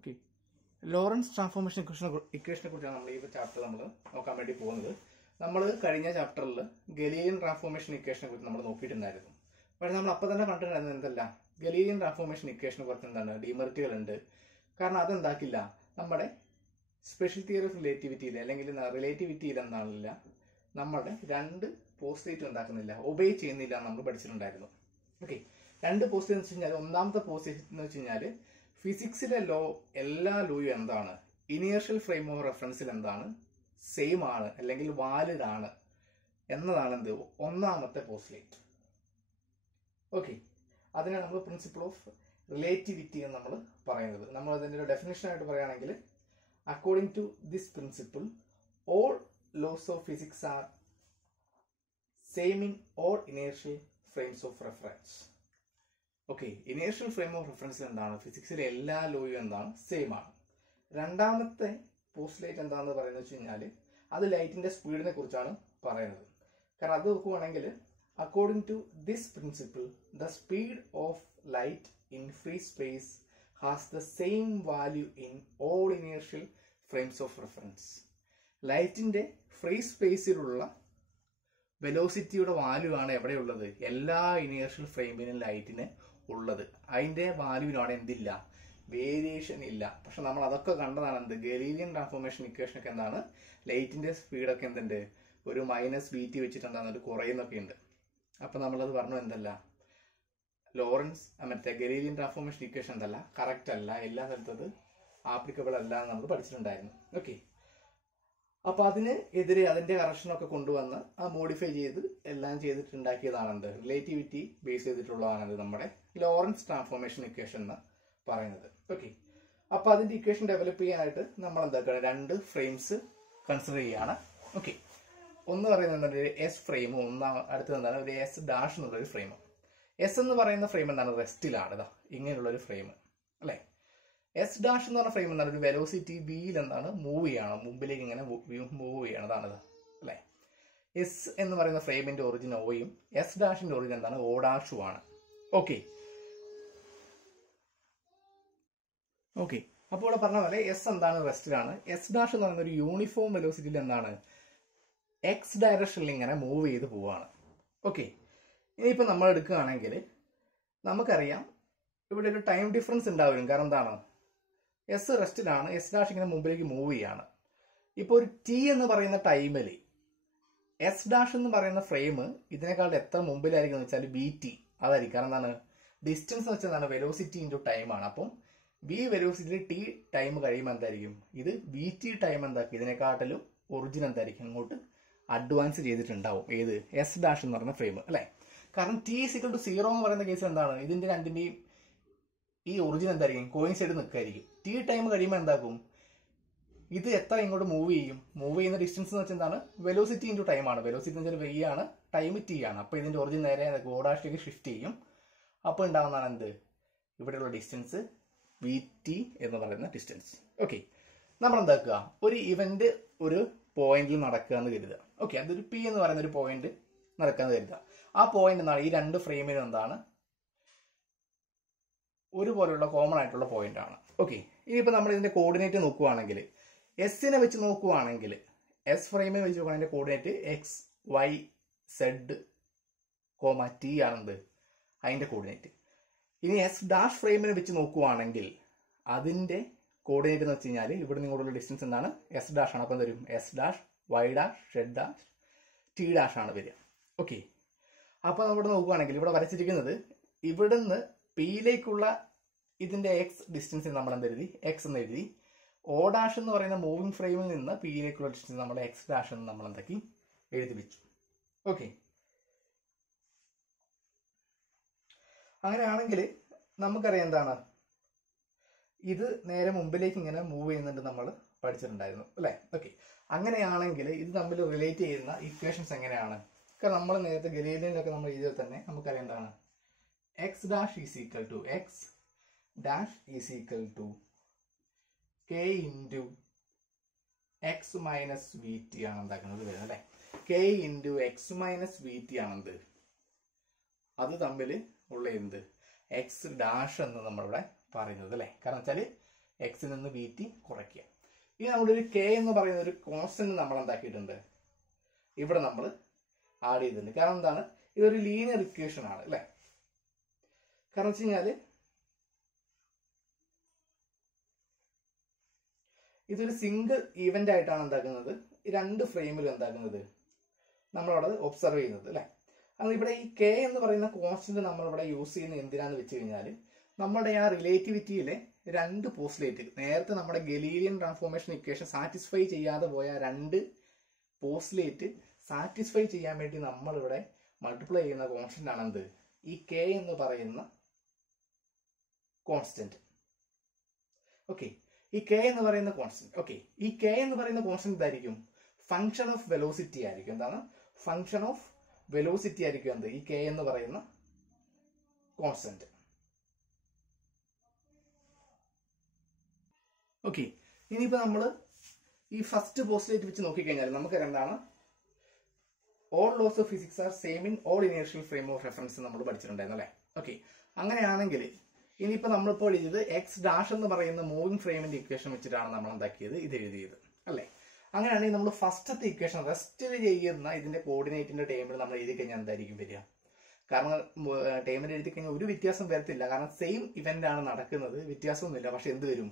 Okay, Lawrence transformation ഇക്വേഷനെ കുറിച്ചാണ് നമ്മൾ ഈ ചാപ്റ്റർ നമ്മൾ നോക്കാൻ വേണ്ടി പോകുന്നത്. നമ്മൾ കഴിഞ്ഞ ചാപ്റ്ററിൽ ഗലീലിയൻ ട്രാൻസ്ഫോർമേഷൻ ഇക്വേഷനെ കുറിച്ച് നമ്മൾ നോക്കിയിട്ടുണ്ടായിരുന്നു. പക്ഷേ നമ്മൾ അപ്പോൾ തന്നെ കണ്ടിട്ടുണ്ടായിരുന്നു എന്തല്ല, ഗലീലിയൻ ട്രാൻസ്ഫോർമേഷൻ ഇക്വേഷനെ കുറിച്ച് എന്താണ് ഡിമെറിറ്റുകൾ ഉണ്ട്. കാരണം അതെന്താക്കില്ല, നമ്മുടെ സ്പെഷ്യൽ തിയറി ഓഫ് റിലേറ്റിവിറ്റിയിൽ അല്ലെങ്കിൽ റിലേറ്റിവിറ്റിയിൽ എന്താണില്ല, നമ്മുടെ രണ്ട് പോസ്റ്റേറ്റ് ഉണ്ടാക്കുന്നില്ല, ഒബേ ചെയ്യുന്നില്ല എന്ന് നമ്മൾ പഠിച്ചിട്ടുണ്ടായിരുന്നു. ഓക്കെ, രണ്ട് പോസ്റ്റേറ്റ് എന്ന് വെച്ച് കഴിഞ്ഞാൽ, ഒന്നാമത്തെ പോസ്റ്റേറ്റ് എന്ന് വെച്ച് കഴിഞ്ഞാൽ ഫിസിക്സിലെ ലോ എല്ലാ ലോയും എന്താണ്, ഇനീഷ്യൽ ഫ്രെയിം ഓഫ് റെഫറൻസിൽ എന്താണ് സെയിം ആണ് അല്ലെങ്കിൽ വാലിഡ് ആണ് എന്നതാണ് എന്ത് ഒന്നാമത്തെ പോസ്റ്റ്ലേറ്റ്. ഓക്കെ, അതിനെ നമ്മൾ പ്രിൻസിപ്പിൾ ഓഫ് റിലേറ്റിവിറ്റി എന്ന് നമ്മൾ പറയുന്നത്. നമ്മൾ അതിൻ്റെ ഒരു ഡെഫിനേഷൻ ആയിട്ട് പറയുകയാണെങ്കിൽ, according to this principle all laws of physics are same in all initial frames of reference. Okay, inertial frame of റെഫറൻസിൽ എന്താണ്, ഫിസിക്സിലെ എല്ലാ ലോയും എന്താണ് സെയിം ആണ്. രണ്ടാമത്തെ പോസ്റ്റ്ലേറ്റ് എന്താണെന്ന് പറയുന്നത് വെച്ച് കഴിഞ്ഞാൽ, അത് ലൈറ്റിന്റെ സ്പീഡിനെ കുറിച്ചാണ് പറയുന്നത്. കാരണം അത് നോക്കുവാണെങ്കിൽ, according to this principle the speed of light in free space has the same value in all initial frames of reference. ലൈറ്റിന്റെ ഫ്രീ സ്പേസിലുള്ള വെലോസിറ്റിയുടെ വാല്യൂ ആണ് എവിടെയുള്ളത്, എല്ലാ ഇനീഷ്യൽ ഫ്രെയിമിനും ലൈറ്റിന് ഉള്ളത്. അതിന്റെ വാല്യൂവിനാണ് എന്തില്ല, വേരിയേഷൻ ഇല്ല. പക്ഷെ നമ്മൾ അതൊക്കെ കണ്ടതാണ് എന്ത്, ഗലീലിയൻ ട്രാൻസ്ഫോർമേഷൻ ഇക്വേഷൻ ഒക്കെ എന്താണ്, ലൈറ്റിന്റെ സ്പീഡൊക്കെ എന്തുണ്ട്, ഒരു -vt വെച്ചിട്ട് എന്താണ് കുറയുന്നൊക്കെ ഉണ്ട്. അപ്പൊ നമ്മളത് പറഞ്ഞു എന്തല്ല, ലോറൻസ് മറ്റേ ഗലീലിയൻ ട്രാൻസ്ഫോർമേഷൻ ഇക്വേഷൻ എന്തല്ല, കറക്റ്റ് അല്ല, എല്ലാ സ്ഥലത്തത് ആപ്ലിക്കബിൾ അല്ല എന്ന് നമ്മൾ പഠിച്ചിട്ടുണ്ടായിരുന്നു. ഓക്കെ, അപ്പൊ അതിന് എതിരെ അതിന്റെ കറക്ഷനൊക്കെ കൊണ്ടുവന്ന് ആ മോഡിഫൈ ചെയ്ത് എല്ലാം ചെയ്തിട്ടുണ്ടാക്കിയതാണ് എന്ത്, റിലേറ്റിവിറ്റി ബേസ് ചെയ്തിട്ടുള്ളതാണ് നമ്മുടെ ലോറൻസ് ട്രാൻസ്ഫോർമേഷൻ ഇക്വേഷൻ എന്ന് പറയുന്നത്. ഓക്കെ, അപ്പൊ അതിന്റെ ഇക്വേഷൻ ഡെവലപ്പ് ചെയ്യാനായിട്ട് നമ്മൾ എന്താക്കണം, രണ്ട് ഫ്രെയിംസ് കൺസിഡർ ചെയ്യാണ്. ഓക്കെ, ഒന്ന് പറയുന്നത് ഒരു എസ് ഫ്രെയിം, അടുത്തത് എന്താണ് ഒരു എസ് ഡാഷ് എന്നുള്ളൊരു ഫ്രെയിം. എസ് എന്ന് പറയുന്ന ഫ്രെയിം എന്താണ്, റെസ്റ്റിലാണ്. ഇതാ ഇങ്ങനെയുള്ള ഒരു ഫ്രെയിം അല്ലെ. എസ് ഡാഷ് എന്ന് പറഞ്ഞ ഫ്രെയിം എന്താണ്, ഒരു വെലോസിറ്റി വിയിൽ എന്താണ് മൂവ് ചെയ്യാണ്, മുമ്പിലേക്ക് ഇങ്ങനെ മൂവ് ചെയ്യാണ്, അതാണിത് അല്ലെ. എസ് എന്ന് പറയുന്ന ഫ്രെയിമിന്റെ ഒറിജിൻ ഓയും എസ് ഡാഷിന്റെ ഒറിജിൻ എന്താണ് ഓ ഡാഷും ആണ്. ഓക്കെ ഓക്കെ അപ്പോൾ ഇവിടെ പറഞ്ഞ പോലെ എസ് എന്താണ് റെസ്റ്റിലാണ്. എസ് ഡാഷ് എന്ന് പറയുന്ന ഒരു യൂണിഫോം വെലോസിറ്റിയിൽ എന്താണ് എക്സ് ഡയറക്ഷനിൽ ഇങ്ങനെ മൂവ് ചെയ്ത് പോവാണ്. ഓക്കെ, ഇനിയിപ്പോൾ നമ്മൾ എടുക്കുകയാണെങ്കിൽ നമുക്കറിയാം ഇവിടെ ഒരു ടൈം ഡിഫറൻസ് ഉണ്ടാവും. കാരണം എന്താണ്, എസ് റെസ്റ്റിലാണ്, എസ് ഡാഷ് ഇങ്ങനെ മുമ്പിലേക്ക് മൂവ് ചെയ്യാണ്. ഇപ്പോൾ ഒരു ടി എന്ന് പറയുന്ന ടൈമിൽ എസ് ഡാഷ് എന്ന് പറയുന്ന ഫ്രെയിം ഇതിനേക്കാൾ എത്ര മുമ്പിലായിരിക്കും എന്ന് വെച്ചാൽ ബി ടി അതായിരിക്കും. കാരണം എന്താണ്, ഡിസ്റ്റൻസ് എന്ന് വെച്ചാൽ എന്താണ്, വെലോസിറ്റി ഇൻറ്റു ടൈമാണ്. അപ്പം വി വെലോസിറ്റി ടി ടൈം കഴിയുമ്പോൾ എന്തായിരിക്കും, ഇത് വി ടി ടൈം എന്താക്കി ഇതിനെക്കാട്ടിലും ഒറിജിൻ എന്തായിരിക്കും ഇങ്ങോട്ട് അഡ്വാൻസ് ചെയ്തിട്ടുണ്ടാവും. ഏത്, എസ് ഡാഷ് എന്ന് പറയുന്ന ഫ്രെയിം അല്ലെ. കാരണം ടി = 0 എന്ന് പറയുന്ന കേസിൽ എന്താണ്, ഇതിന്റെ രണ്ടിന്റെയും ഈ ഒറിജിൻ എന്തായിരിക്കും കോയിൻസൈഡ് നിൽക്കായിരിക്കും. ടി ടൈം കഴിയുമ്പോൾ എന്താക്കും, ഇത് എത്ര ഇങ്ങോട്ട് മൂവ് ചെയ്യും, മൂവ് ചെയ്യുന്ന ഡിസ്റ്റൻസ് എന്ന് വെച്ചാൽ എന്താണ്, വെലോസിറ്റി ഇൻറ്റു ടൈമാണ്. വെലോസിറ്റി എന്ന് വെച്ചാൽ വി ആണ്, ടൈം ടി ആണ്. അപ്പോൾ ഇതിന്റെ ഒറിജിൻ നേരെ ഗോഡാഷിലേക്ക് ഷിഫ്റ്റ് ചെയ്യും. അപ്പോൾ ഉണ്ടാകുന്നതാണ് എന്ത്, ഇവിടെയുള്ള ഡിസ്റ്റൻസ് വി ടി എന്ന് പറയുന്ന ഡിസ്റ്റൻസ്. ഓക്കെ, നമ്മൾ എന്താക്കുക, ഒരു ഇവന്റ് ഒരു പോയിന്റിൽ നടക്കുക എന്ന് കരുതുക. ഓക്കെ, അതൊരു പി എന്ന് പറയുന്ന ഒരു പോയിന്റ് നടക്കാന്ന് കരുതുക. ആ പോയിന്റ് എന്താണ്, ഈ രണ്ട് ഫ്രെയിമിനും എന്താണ് ഒരുപോലെയുള്ള കോമൺ ആയിട്ടുള്ള പോയിന്റ് ആണ്. ഓക്കെ, ഇനിയിപ്പോൾ നമ്മൾ ഇതിന്റെ കോർഡിനേറ്റ് നോക്കുകയാണെങ്കിൽ, എസിനെ വെച്ച് നോക്കുകയാണെങ്കിൽ, എസ് ഫ്രെയിമിനെ വെച്ച് നോക്കുകയാണെങ്കിൽ coordinate x y z t ആണെന്ത് അതിന്റെ കോർഡിനേറ്റ്. ഇനി എസ് ഡാഷ് ഫ്രെയിമിനെ വെച്ച് നോക്കുകയാണെങ്കിൽ അതിന്റെ കോർഡിനേറ്റ് എന്ന് വെച്ച് കഴിഞ്ഞാൽ ഇവിടെ നിങ്ങോട്ടുള്ള ഡിസ്റ്റൻസ് എന്താണ്, എസ് ഡാഷ് ആണ്. അപ്പം എന്ത് വരും, s dash y dash z dash t dash ആണ് വരിക. ഓക്കെ, അപ്പോൾ ഇവിടെ നോക്കുകയാണെങ്കിൽ ഇവിടെ വരച്ചിരിക്കുന്നത് ഇവിടുന്ന് പിയിലേക്കുള്ള ഇതിന്റെ എക്സ് ഡിസ്റ്റൻസിന് നമ്മൾ എന്തെഴുതി, എക്സ് എന്ന് എഴുതി. ഓ ഡാഷ് എന്ന് പറയുന്ന മൂവിംഗ് ഫ്രെയിമിൽ നിന്ന് പിയിലേക്കുള്ള ഡിസ്റ്റൻസ് നമ്മൾ എക്സ് ഡാഷ് എന്ന് നമ്മൾ എന്താക്കി എഴുതി വെച്ചു. ഓക്കെ, അങ്ങനെയാണെങ്കിൽ നമുക്കറിയാം എന്താണ്, ഇത് നേരെ മുമ്പിലേക്ക് ഇങ്ങനെ മൂവ് ചെയ്യുന്നുണ്ട് നമ്മൾ പഠിച്ചിട്ടുണ്ടായിരുന്നു അല്ലെ. ഓക്കെ, അങ്ങനെയാണെങ്കിൽ ഇത് തമ്മിൽ റിലേറ്റ് ചെയ്യുന്ന ഇക്വേഷൻസ് എങ്ങനെയാണ്, കാരണം നമ്മൾ നേരത്തെ ഗലീലിയനിലൊക്കെ നമ്മൾ എഴുതിയാൽ തന്നെ നമുക്കറിയാം എന്താണ്, x dash is equal to x dash is equal to K into X minus V T ആണ് എന്താക്കുന്നത് വരുന്നത് അല്ലെ. K into X minus V t ആണെന്ത്, അത് തമ്മിൽ ഉള്ള എന്ത് എക്സ് ഡാഷ് എന്ന് നമ്മളിവിടെ പറയുന്നത് അല്ലേ. കാരണം വെച്ചാൽ എക്സിൽ നിന്ന് വി ടി കുറയ്ക്കുക. ഇനി നമ്മുടെ ഒരു കെ എന്ന് പറയുന്ന ഒരു കോൺസ്റ്റന്റ് നമ്മൾ എന്താക്കിയിട്ടുണ്ട്, ഇവിടെ നമ്മൾ ആഡ് ചെയ്തിട്ടുണ്ട്. കാരണം എന്താണ്, ഇതൊരു ലീനിയർ ഇക്വേഷൻ ആണ് അല്ലെ. കാരണം വെച്ച് കഴിഞ്ഞാല് ഇതൊരു സിംഗിൾ ഈവന്റ് ആയിട്ടാണ് എന്താക്കുന്നത്, രണ്ട് ഫ്രെയിമിൽ എന്താക്കുന്നത് നമ്മളവിടെ ഒബ്സർവ് ചെയ്യുന്നത് അല്ലെ. അത് ഇവിടെ ഈ കെ എന്ന് പറയുന്ന കോൺസ്റ്റന്റ് നമ്മളിവിടെ യൂസ് ചെയ്യുന്നത് എന്തിനാന്ന് വെച്ച് കഴിഞ്ഞാൽ നമ്മുടെ ആ റിലേറ്റിവിറ്റിയിലെ രണ്ട് പോസ്റ്റുലേറ്റ്, നേരത്തെ നമ്മുടെ ഗലീലിയൻ ട്രാൻസ്ഫോർമേഷൻ ഇക്വേഷൻ സാറ്റിസ്ഫൈ ചെയ്യാതെ പോയ രണ്ട് പോസ്റ്റുലേറ്റ് സാറ്റിസ്ഫൈ ചെയ്യാൻ വേണ്ടി നമ്മളിവിടെ മൾട്ടിപ്ലൈ ചെയ്യുന്ന കോൺസ്റ്റന്റ് ആണ് എന്ത്, ഈ കെ എന്ന് പറയുന്ന കോൺസ്റ്റന്റ്. ഓക്കെ, ഈ കെ എന്ന് പറയുന്ന കോൺസ്റ്റന്റ്. ഓക്കെ, ഈ കെ എന്ന് പറയുന്ന കോൺസ്റ്റന്റ് ഇതായിരിക്കും, ഫംഗ്ഷൻ ഓഫ് വെലോസിറ്റി ആയിരിക്കും. എന്താണ്, ഫംഗ്ഷൻ ഓഫ് വെലോസിറ്റി ആയിരിക്കും എന്ത്, ഈ കെ എന്ന് പറയുന്ന കോൺസ്റ്റന്റ്. ഓക്കെ, ഇനിയിപ്പോ നമ്മൾ ഈ ഫസ്റ്റ് പോസ്റ്റുലേറ്റ് വെച്ച് നോക്കിക്കഴിഞ്ഞാൽ നമുക്ക് എന്താണ്, all laws of physics are same in all inertial frame of reference നമ്മൾ പഠിച്ചിട്ടുണ്ടായിരുന്നു അല്ലെ. ഓക്കെ, അങ്ങനെയാണെങ്കിൽ ഇനിയിപ്പോ നമ്മളിപ്പോൾ എഴുതിയത് എക്സ് ഡാഷ് എന്ന് പറയുന്ന മൂവിംഗ് ഫ്രെയിമിന്റെ ഇക്വേഷൻ വെച്ചിട്ടാണ് നമ്മൾ എന്താക്കിയത്, ഇത് എഴുതിയത് അല്ലെ. അങ്ങനെയാണെങ്കിൽ നമ്മൾ ഫസ്റ്റത്തെ ഇക്വേഷൻ റെസ്റ്റ് ചെയ്യുന്ന ഇതിന്റെ കോർഡിനേറ്റിന്റെ ടേമിൽ നമ്മൾ എഴുതി കഴിഞ്ഞാൽ എന്തായിരിക്കും വരിക? കാരണം ടേമിൽ എഴുതി കഴിഞ്ഞാൽ ഒരു വ്യത്യാസം വരത്തില്ല, കാരണം സെയിം ഇവന്റ് ആണ് നടക്കുന്നത്, വ്യത്യാസമൊന്നുമില്ല. പക്ഷെ എന്ത് വരും,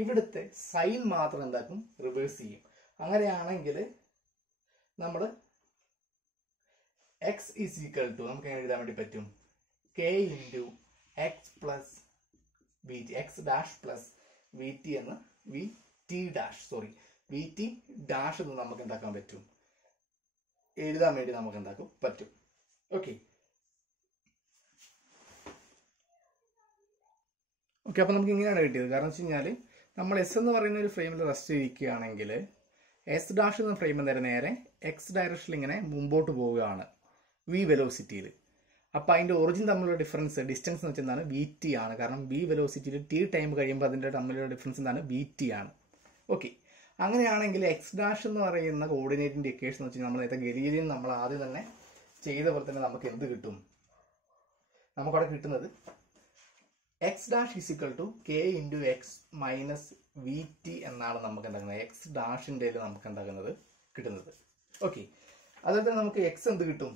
ഇവിടുത്തെ സൈൻ മാത്രം എന്താക്കും, റിവേഴ്സ് ചെയ്യും. അങ്ങനെയാണെങ്കിൽ നമ്മൾ എക്സ് ഈസ് ഈക്വൽ ടു നമുക്ക് എങ്ങനെ എഴുതാൻ വേണ്ടി പറ്റും, k into x plus V t, x dash plus V T എന്ന് v T dash v T dash എന്ന് നമുക്ക് എന്താക്കാൻ പറ്റും, എഴുതാൻ വേണ്ടി നമുക്ക് എന്താക്കും പറ്റും. ഓക്കെ, അപ്പൊ നമുക്ക് ഇങ്ങനെയാണ് കിട്ടിയത്. കാരണം വെച്ച് കഴിഞ്ഞാൽ നമ്മൾ എസ് എന്ന് പറയുന്ന ഒരു ഫ്രെയിമിൽ റെസ്റ്റ് ഇരിക്കുകയാണെങ്കിൽ എസ് ഡാഷ് എന്ന ഫ്രെയിം നേരെ എക്സ് ഡയറക്ഷനിൽ ഇങ്ങനെ മുമ്പോട്ട് പോവുകയാണ് വി വെലോസിറ്റിയിൽ. അപ്പൊ അതിന്റെ ഒറിജിൻ തമ്മിലുള്ള ഡിഫറൻസ്, ഡിസ്റ്റൻസ് എന്ന് വെച്ചാൽ എന്താണ്, വി ടി ആണ്. കാരണം വി വെലോസിറ്റിയിൽ ടി ടൈം കഴിയുമ്പോൾ അതിന്റെ തമ്മിലുള്ള ഡിഫറൻസ് എന്താണ്, വി ടി ആണ്. ഓക്കെ, അങ്ങനെയാണെങ്കിൽ എക്സ് ഡാഷ് എന്ന് പറയുന്ന കോർഡിനേറ്റിന്റെ ഇക്വേഷൻ എന്ന് വെച്ചാൽ നമ്മൾ നേരത്തെ ഗലീലിയൻ നമ്മൾ ആദ്യം തന്നെ ചെയ്ത പോലെ തന്നെ നമുക്ക് എന്ത് കിട്ടും, നമുക്കവിടെ കിട്ടുന്നത് x dash is equal to K into X minus V T എന്നാണ് നമുക്ക് എന്താക്കുന്നത്, എക്സ് ഡാഷിന്റെ നമുക്ക് എന്താക്കുന്നത് കിട്ടുന്നത്. ഓക്കെ, അതുപോലെ തന്നെ നമുക്ക് എക്സ് എന്ത് കിട്ടും,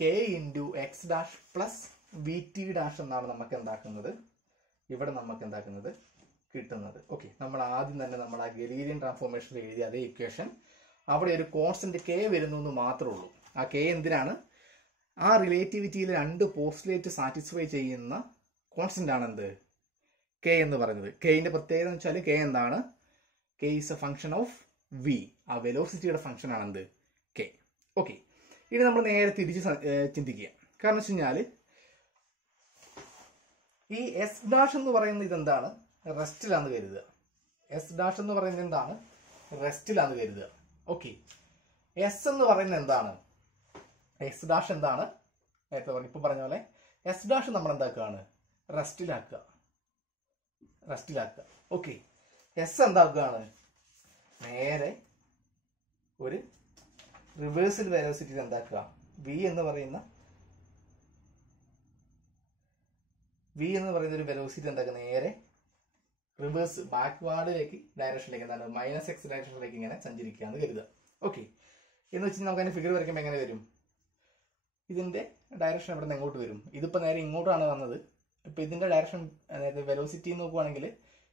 k into x dash plus V T dash എന്നാണ് നമുക്ക് എന്താക്കുന്നത്, ഇവിടെ നമുക്ക് എന്താക്കുന്നത് കിട്ടുന്നത്. ഓക്കെ, നമ്മൾ ആദ്യം തന്നെ നമ്മൾ ആ ഗലീലിയൻ ട്രാൻസ്ഫോർമേഷനിൽ എഴുതിയ അതേ ഇക്വേഷൻ അവിടെ ഒരു കോൺസ്റ്റന്റ് കെ വരുന്നു എന്ന് മാത്രമേ ഉള്ളൂ. ആ കെ എന്തിനാണ്, ആ റിലേറ്റിവിറ്റിയിൽ രണ്ട് പോസ്റ്റുലേറ്റ് സാറ്റിസ്ഫൈ ചെയ്യുന്ന കോൺസ്റ്റന്റ് ആണ് എന്ത്, കെ എന്ന് പറയുന്നത്. കെന്റെ പ്രത്യേകത എന്ന് വെച്ചാൽ കെ എന്താണ്, K is a function of v, ആ വെലോസിറ്റിയുടെ ഫംഗ്ഷൻ ആണ് എന്ത്, കെ. ഓക്കെ, ഇനി നമ്മൾ നേരെ തിരിച്ച് ചിന്തിക്കുക. കാരണം വെച്ച് കഴിഞ്ഞാൽ ഈ എസ് ഡാഷ് എന്ന് പറയുന്നത് ഇതെന്താണ്, റെസ്റ്റിലാന്ന് കരുതുക. എസ് ഡാഷ് എന്ന് പറയുന്നത് എന്താണ്, റെസ്റ്റിലാന്ന് കരുതുക. ഓക്കെ, എസ് എന്ന് പറയുന്നത് എന്താണ്, എസ് ഡാഷ് എന്താണ്, നേരത്തെ ഇപ്പൊ പറഞ്ഞ പോലെ എസ് ഡാഷ് നമ്മൾ എന്താക്കുകയാണ്, റെസ്റ്റിലാക്കുക. ഓക്കെ, എസ് എന്താക്കുകയാണ്, നേരെ ഒരു റിവേഴ്സൽ വെലോസിറ്റി എന്താക്കുക, വി എന്ന് പറയുന്ന ഒരു വെലോസിറ്റി എന്താക്കുക, നേരെ റിവേഴ്സ് ബാക്ക്വാർഡിലേക്ക് ഡയറക്ഷനിലേക്ക് എന്താണ്, മൈനസ് എക്സ് ഡയറക്ഷനിലേക്ക് ഇങ്ങനെ സഞ്ചരിക്കുകയെന്ന് കരുതുക. ഓക്കെ, എന്ന് വെച്ചാൽ നമുക്ക് അതിന്റെ ഫിഗർ വരയ്ക്കുമ്പോൾ എങ്ങനെ വരും, ഇതിന്റെ ഡയറക്ഷൻ ഇവിടെ നിന്ന് എങ്ങോട്ട് വരും, ഇതിപ്പോ നേരെ ഇങ്ങോട്ടാണ് വന്നത്. ഇപ്പൊ ഇതിന്റെ ഡയറക്ഷൻ അതായത് വെലോസിറ്റി നോക്കുവാണെങ്കിൽ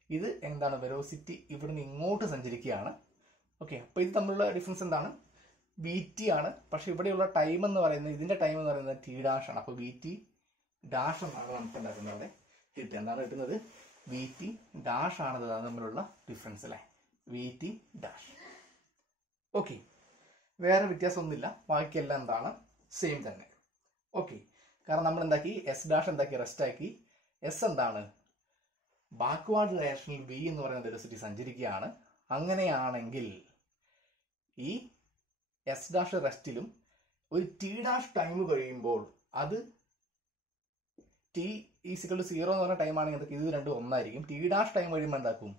ഇത് എന്താണ്, വെലോസിറ്റി ഇവിടുന്ന് ഇങ്ങോട്ട് സഞ്ചരിക്കുകയാണ്. ഓക്കെ, അപ്പൊ ഇത് തമ്മിലുള്ള ഡിഫറൻസ് എന്താണ്, വി ടി ആണ്. പക്ഷെ ഇവിടെയുള്ള ടൈം എന്ന് പറയുന്നത്, ഇതിന്റെ ടൈം എന്ന് പറയുന്നത് ടി ഡാഷ് ആണ്. അപ്പൊ വി ടി ഡാഷ് എന്നാണ് നമുക്ക് ഉണ്ടാക്കുന്നത് അവിടെ കിട്ടുക. എന്താണ് കിട്ടുന്നത്, വി ടി ഡാഷ് ആണ് തമ്മിലുള്ള ഡിഫറൻസ് അല്ലെ, വി ടി ഡാഷ്. ഓക്കെ, വേറെ വ്യത്യാസമൊന്നുമില്ല, ബാക്കിയെല്ലാം എന്താണ്, സെയിം തന്നെ. ഓക്കെ, കാരണം നമ്മൾ എന്താക്കി, എസ് ഡാഷ് എന്താക്കി, റെസ്റ്റ് ആക്കി. എസ് എന്താണ്, ബാക്ക്വാർഡ് ഡയറക്ഷനിൽ വി എന്ന് പറയുന്ന വെലോസിറ്റി സഞ്ചരിക്കുകയാണ്. അങ്ങനെയാണെങ്കിൽ ഈ എസ് ഡാഷ് റെസ്റ്റിലും ഒരു ടി ഡാഷ് ടൈം കഴിയുമ്പോൾ അത് ടി ഈസിക്കൽ ടു 0 എന്ന് പറഞ്ഞ ടൈം ആണെങ്കിൽ ഇത് രണ്ടും ഒന്നായിരിക്കും. ടി ഡാഷ് ടൈം കഴിയുമ്പോൾ എന്താക്കും,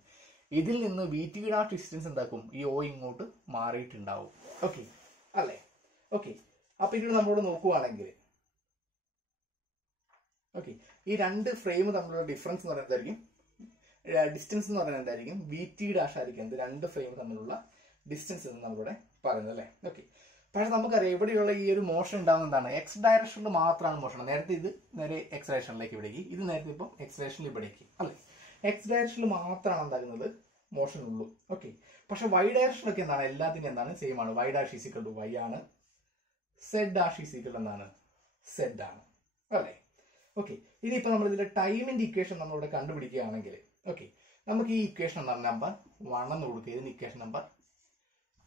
ഇതിൽ നിന്ന് വി ടി ഡാഷ് ഡിസ്റ്റൻസ് എന്താക്കും, ഈ ഓ ഇങ്ങോട്ട് മാറിയിട്ടുണ്ടാവും. ഓക്കെ അല്ലേ. ഓക്കെ, അപ്പൊ ഇത് നമ്മളോട് നോക്കുവാണെങ്കിൽ ഓക്കെ, ഈ രണ്ട് ഫ്രെയിം തമ്മിലുള്ള ഡിഫറൻസ് എന്ന് പറയുന്നതായിരിക്കും ഡിസ്റ്റൻസ് എന്ന് പറയുന്നത് എന്തായിരിക്കും, വി ടി ഡാഷ് ആയിരിക്കും എന്ത്, രണ്ട് ഫ്രെയിം തമ്മിലുള്ള ഡിസ്റ്റൻസ് എന്ന് നമ്മളിവിടെ പറയുന്നത് അല്ലേ. ഓക്കെ, പക്ഷെ നമുക്കറിയാം ഇവിടെയുള്ള ഈ ഒരു മോഷൻ ഉണ്ടാകുന്ന എന്താണ്, എക്സ് ഡയറക്ഷനിൽ മാത്രമാണ് മോഷൻ. നേരത്തെ ഇത് നേരെ എക്സ് ഡയറക്ഷനിലേക്ക് ഇവിടേക്ക്, ഇത് നേരത്തെ ഇപ്പം എക്സ് ഡയറക്ഷനിൽ ഇവിടേക്ക് അല്ലേ. എക്സ് ഡയറക്ഷനിൽ മാത്രമാണ് എന്താകുന്നത് മോഷൻ ഉള്ളൂ. ഓക്കെ, പക്ഷെ വൈ ഡയറക്ഷനൊക്കെ എന്താണ്, എല്ലാത്തിനും എന്താണ് സെയിം ആണ്. Y dash is equal to Y ആണ്, സെഡ് ഡാഷ് ഈസ് ഈക്വൽ എന്താണ്, സെഡ് ആണ് അല്ലേ. ഓക്കെ, ഇനിയിപ്പോൾ നമ്മൾ ഇതിന്റെ ടൈമിന്റെ ഇക്വേഷൻ നമ്മളിവിടെ കണ്ടുപിടിക്കുകയാണെങ്കിൽ ഓക്കെ, നമുക്ക് ഈ ഇക്വേഷൻ എന്താണ് നമ്പർ 1 എന്ന് കൊടുക്കുക, ഇതിന് ഇക്വേഷൻ നമ്പർ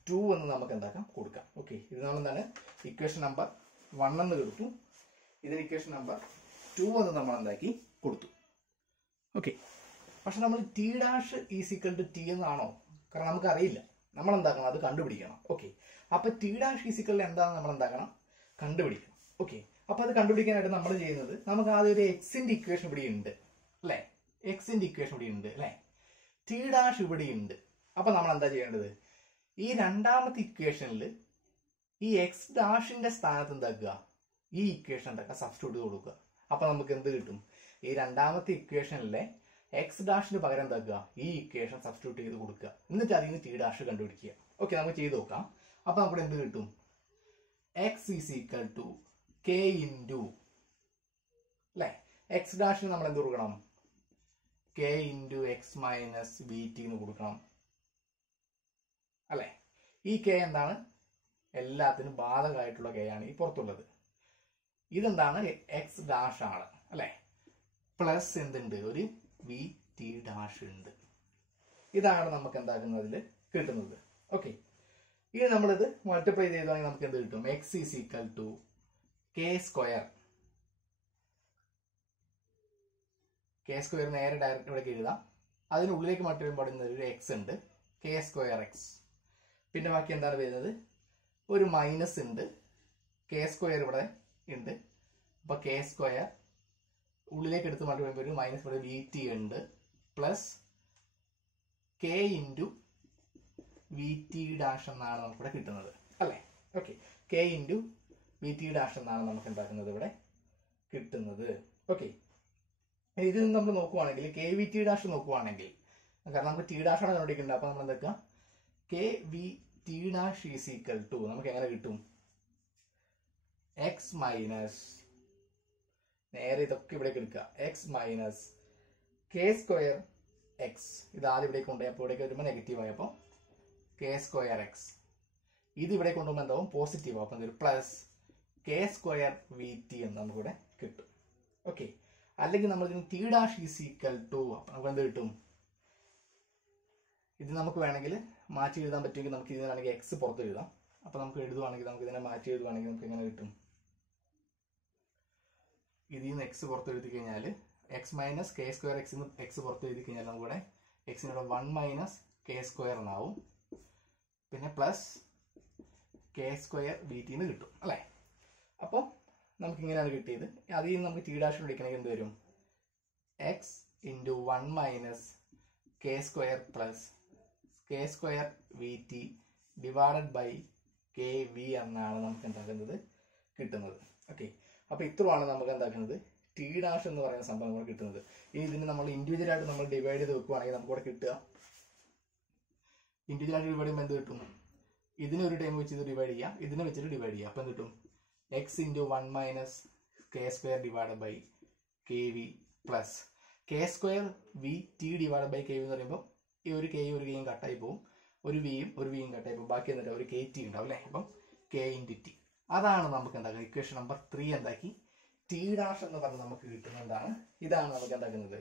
2 എന്ന് നമുക്ക് എന്താക്കാം കൊടുക്കാം. ഓക്കെ, ഇത് നമ്മൾ എന്താണ് ഇക്വേഷൻ നമ്പർ 1 എന്ന് കൊടുത്തു, ഇതിന് ഇക്വേഷൻ നമ്പർ 2 എന്ന് നമ്മൾ എന്താക്കി കൊടുത്തു. ഓക്കെ, പക്ഷെ നമ്മൾ T dash is equal to T എന്നാണോ, കാരണം നമുക്ക് അറിയില്ല, നമ്മൾ എന്താക്കണം അത് കണ്ടുപിടിക്കണം. ഓക്കെ, അപ്പൊ ടി ഡാഷ് ഈസ് ഈക്വൽ എന്താണെന്ന് നമ്മൾ എന്താക്കണം കണ്ടുപിടിക്കണം. ഓക്കെ, അപ്പൊ അത് കണ്ടുപിടിക്കാനായിട്ട് നമ്മൾ ചെയ്യുന്നത്, നമുക്ക് ആദ്യം ഒരു എക്സിന്റെ ഇക്വേഷൻ ഇവിടെ ഉണ്ട് അല്ലെ, എക്സിന്റെ ഇക്വേഷൻ ഇവിടെ ഉണ്ട് അല്ലെ, ടി ഡാഷ് ഇവിടെ ഉണ്ട്. അപ്പൊ നമ്മൾ എന്താ ചെയ്യേണ്ടത്, ഈ രണ്ടാമത്തെ ഇക്വേഷനിൽ ഈ എക്സ് ഡാഷിന്റെ സ്ഥാനത്ത് എന്താക്കുക, ഈ ഇക്വേഷൻ എന്താക്കുക സബ്സ്റ്റിറ്റ്യൂട്ട് കൊടുക്കുക. അപ്പൊ നമുക്ക് എന്ത് കിട്ടും, ഈ രണ്ടാമത്തെ ഇക്വേഷനിലെ എക്സ് ഡാഷിന് പകരം എന്താക്കുക, ഈ ഇക്വേഷൻ സബ്സ്റ്റിറ്റ്യൂട്ട് ചെയ്ത് കൊടുക്കുക, എന്നിട്ട് അതിൽ നിന്ന് ടി ഡാഷ് കണ്ടുപിടിക്കുക. ഓക്കെ, നമുക്ക് ചെയ്ത് നോക്കാം. അപ്പൊ നമുക്ക് എന്ത് കിട്ടും, X is equal to K into അല്ലെ, എക്സ് ഡാഷിന് നമ്മൾ എന്ത് കൊടുക്കണം, K into X minus B T എന്ന് കൊടുക്കണം അല്ലെ. ഈ കെ എന്താണ്, എല്ലാത്തിനും ബാധകമായിട്ടുള്ള കെ ആണ് ഈ പുറത്തുള്ളത്. ഇതെന്താണ്, എക്സ് ഡാഷ് ആണ് അല്ലെ, പ്ലസ് എന്തുണ്ട്, ഒരു വി ടി ഡാഷ് ഉണ്ട്. ഇതാണ് നമുക്ക് എന്താക്കുന്നതിൽ കിട്ടുന്നത്. ഓക്കെ, ഇനി നമ്മളിത് മൾട്ടിപ്ലൈ ചെയ്താണെങ്കിൽ നമുക്ക് എന്ത് കിട്ടും, X is equal to K square. K square നേരെ ഡയറക്റ്റ് ഇവിടെ എഴുതാം, അതിനുള്ളിലേക്ക് മൾട്ടിപ്ലൈ ചെയ്യുമ്പോൾ ഒരു എക്സ് ഉണ്ട്, കെ സ്ക്വയർ എക്സ്. പിന്നെ ബാക്കി എന്താണ് വരുന്നത്, ഒരു മൈനസ് ഉണ്ട്, കെ സ്ക്വയർ ഇവിടെ ഉണ്ട്, അപ്പൊ കെ സ്ക്വയർ ഉള്ളിലേക്ക് എടുത്ത് മൾട്ടിപ്ലൈ ചെയ്യുമ്പോൾ ഒരു മൈനസ് ഇവിടെ വി ടി ഉണ്ട്, plus K into V T dash എന്നാണ് നമുക്കിവിടെ കിട്ടുന്നത് അല്ലേ. Okay, K into V T dash എന്നാണ് നമുക്ക് എന്താക്കുന്നത് ഇവിടെ കിട്ടുന്നത്. ഓക്കെ, ഇതിൽ നിന്ന് നമ്മൾ നോക്കുവാണെങ്കിൽ കെ വി ടി ഡാഷ് നോക്കുവാണെങ്കിൽ, കാരണം നമുക്ക് ടി ഡാഷ് ആണ് കണ്ടുപിടിക്കേണ്ടത്, അപ്പൊ നമ്മൾ എന്താക്കുക, k v T dash is equal to നമുക്ക് എങ്ങനെ കിട്ടും, എക്സ് മൈനസ്, നേരെ ഇതൊക്കെ ഇവിടേക്ക് എടുക്കുക, x minus K square x. ഇത് ആദ്യം ഇവിടേക്ക് കൊണ്ടുപോയി, അപ്പോൾ ഇവിടേക്ക് വരുമ്പോൾ നെഗറ്റീവ് ആയപ്പോൾ കെ സ്ക്വയർ എക്സ്. ഇത് ഇവിടെ കൊണ്ടുപോകുമ്പോൾ എന്താവും പോസിറ്റീവ്, അപ്പം എന്തൊരു plus K square V T എന്ന് നമുക്കിവിടെ കിട്ടും. ഓക്കെ, അല്ലെങ്കിൽ നമ്മൾ ഇതിന് T dash is equal to, അപ്പം നമുക്ക് എന്ത് കിട്ടും, ഇത് നമുക്ക് വേണമെങ്കിൽ മാറ്റി എഴുതാൻ പറ്റുമെങ്കിൽ നമുക്ക് ഇതിന് വേണമെങ്കിൽ എക്സ് പുറത്ത് എഴുതാം. അപ്പൊ നമുക്ക് എഴുതുവാണെങ്കിൽ, നമുക്ക് ഇതിനെ മാറ്റി എഴുതുവാണെങ്കിൽ നമുക്ക് എങ്ങനെ കിട്ടും, ഇതിൽ നിന്ന് എക്സ് പുറത്ത് എഴുതി കഴിഞ്ഞാൽ X minus K square X X പുറത്ത് എഴുതി കഴിഞ്ഞാൽ നമുക്കിവിടെ എക്സിനോട് 1 മൈനസ് കെ സ്ക്വയർ എന്നാവും, പിന്നെ plus K square V T എന്ന് കിട്ടും അല്ലേ. അപ്പോൾ നമുക്ക് ഇങ്ങനെയാണ് കിട്ടിയത്. അതിൽ നിന്ന് നമുക്ക് ടി ഡാഷ് വിളിക്കണമെങ്കിൽ എന്ത് വരും, X into 1 minus K square plus K square V T divided by K V എന്നാണ് നമുക്ക് എന്താക്കുന്നത് കിട്ടുന്നത്. ഓക്കെ, അപ്പൊ ഇത്രയാണ് നമുക്ക് എന്താക്കുന്നത് ടി ഡാഷ് എന്ന് പറയുന്ന സംഭവം നമ്മൾ കിട്ടുന്നത്. ഇനി ഇതിന് നമ്മൾ ഇൻഡിവിജ്വൽ ആയിട്ട് നമ്മൾ ഡിവൈഡ് ചെയ്ത് വെക്കുവാണെങ്കിൽ നമുക്ക് ഇവിടെ കിട്ടുക, ഇൻഡിവിജ്വൽ ആയിട്ട് ഡിവൈഡ് ചെയ്യുമ്പോൾ എന്ത് കിട്ടും, ഇതിന് ഒരു ടൈം വെച്ച് ഇത് ഡിവൈഡ് ചെയ്യാം, ഇതിനെ വെച്ചിട്ട് ഡിവൈഡ് ചെയ്യാം. അപ്പം എന്ത് കിട്ടും, X into 1 minus K square divide by K V plus K square V T divide by K V എന്ന് പറയുമ്പോൾ ഈ ഒരു കെയും ഒരു കെയും കട്ടായി പോകും, ഒരു വിയും കട്ടായി പോകും, ബാക്കി എന്നിട്ട് ഒരു കെ ടി ഉണ്ടാവും അല്ലേ. അപ്പം കെ ഇൻറ്റു ടി, അതാണ് നമുക്ക് എന്താക്കുക ഇക്വേഷൻ നമ്പർ 3 എന്താക്കി ടി ഡാഷ് എന്ന് പറഞ്ഞ് നമുക്ക് കിട്ടുന്നതാണ്. ഇതാണ് നമുക്ക് എന്താക്കുന്നത്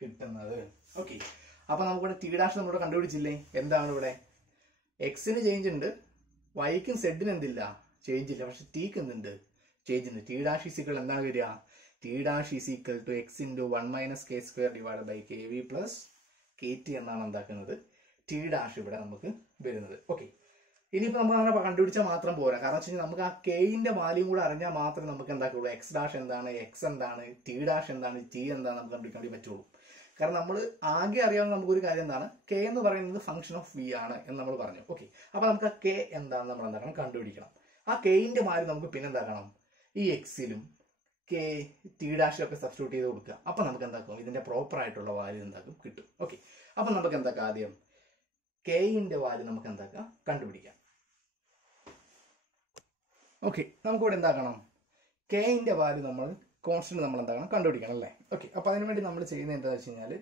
കിട്ടുന്നത്. ഓക്കെ, അപ്പൊ നമുക്കിവിടെ ടി ഡാഷ് നമ്മളിവിടെ കണ്ടുപിടിച്ചില്ലേ, എന്താണ് ഇവിടെ എക്സിന് ചേഞ്ച് ഉണ്ട്, വൈക്കും സെഡിന് എന്തില്ല ചേഞ്ച് ഇല്ല, പക്ഷെ ടിക്ക് എന്തുണ്ട് ചേഞ്ച് ഉണ്ട്. ടി ഡാഷ് ഈസിക്കൽ എന്താണ് വരിക, T dash is equal to X into 1 minus K square divide by K V plus K T എന്നാണ് എന്താക്കുന്നത് ടി ഡാഷ് ഇവിടെ നമുക്ക് വരുന്നത്. ഓക്കെ, ഇനിയിപ്പോൾ നമ്മൾ അങ്ങനെ കണ്ടുപിടിച്ചാൽ മാത്രം പോരാ, കാരണം വെച്ച് കഴിഞ്ഞാൽ നമുക്ക് ആ കെയിന്റെ വാല്യൂ കൂടെ അറിഞ്ഞാൽ മാത്രമേ നമുക്ക് എന്താക്കുള്ളൂ, എക്സ് ഡാഷ് എന്താണ്, എക്സ് എന്താണ്, ടി ഡാഷ് എന്താണ്, ടി എന്താണ് നമുക്ക് കണ്ടുപിടിക്കാൻ വേണ്ടി പറ്റുള്ളൂ. കാരണം നമ്മൾ ആകെ അറിയാവുന്ന നമുക്കൊരു കാര്യം എന്താണ്, കെ എന്ന് പറയുന്നത് ഫംഗ്ഷൻ ഓഫ് വി ആണ് എന്ന് നമ്മൾ പറഞ്ഞു. ഓക്കെ, അപ്പൊ നമുക്ക് ആ കെ എന്താണെന്ന് നമ്മൾ എന്താക്കണം കണ്ടുപിടിക്കണം. ആ കെയിന്റെ വാല്യൂ നമുക്ക് പിന്നെ എന്താക്കണം, ഈ എക്സിലും കെ ടി ഡാഷിലൊക്കെ സബ്സ്റ്റിറ്റ്യൂട്ട് ചെയ്ത് കൊടുക്കുക. അപ്പം നമുക്ക് എന്താക്കും, ഇതിന്റെ പ്രോപ്പർ ആയിട്ടുള്ള വാല്യൂ എന്താക്കും കിട്ടും. ഓക്കെ, അപ്പം നമുക്ക് എന്താക്കാം, ആദ്യം കെയിന്റെ വാല്യൂ നമുക്ക് എന്താക്കാം കണ്ടുപിടിക്കാം. ഓക്കെ, നമുക്കിവിടെ എന്താക്കണം, കെയിന്റെ വാല്യൂ നമ്മൾ കോൺസ്റ്റന്റ് നമ്മൾ എന്താക്കണം കണ്ടുപിടിക്കണം അല്ലേ. ഓക്കെ, അപ്പോൾ അതിനുവേണ്ടി നമ്മൾ ചെയ്യുന്നത് എന്താണെന്ന് വെച്ച് കഴിഞ്ഞാൽ,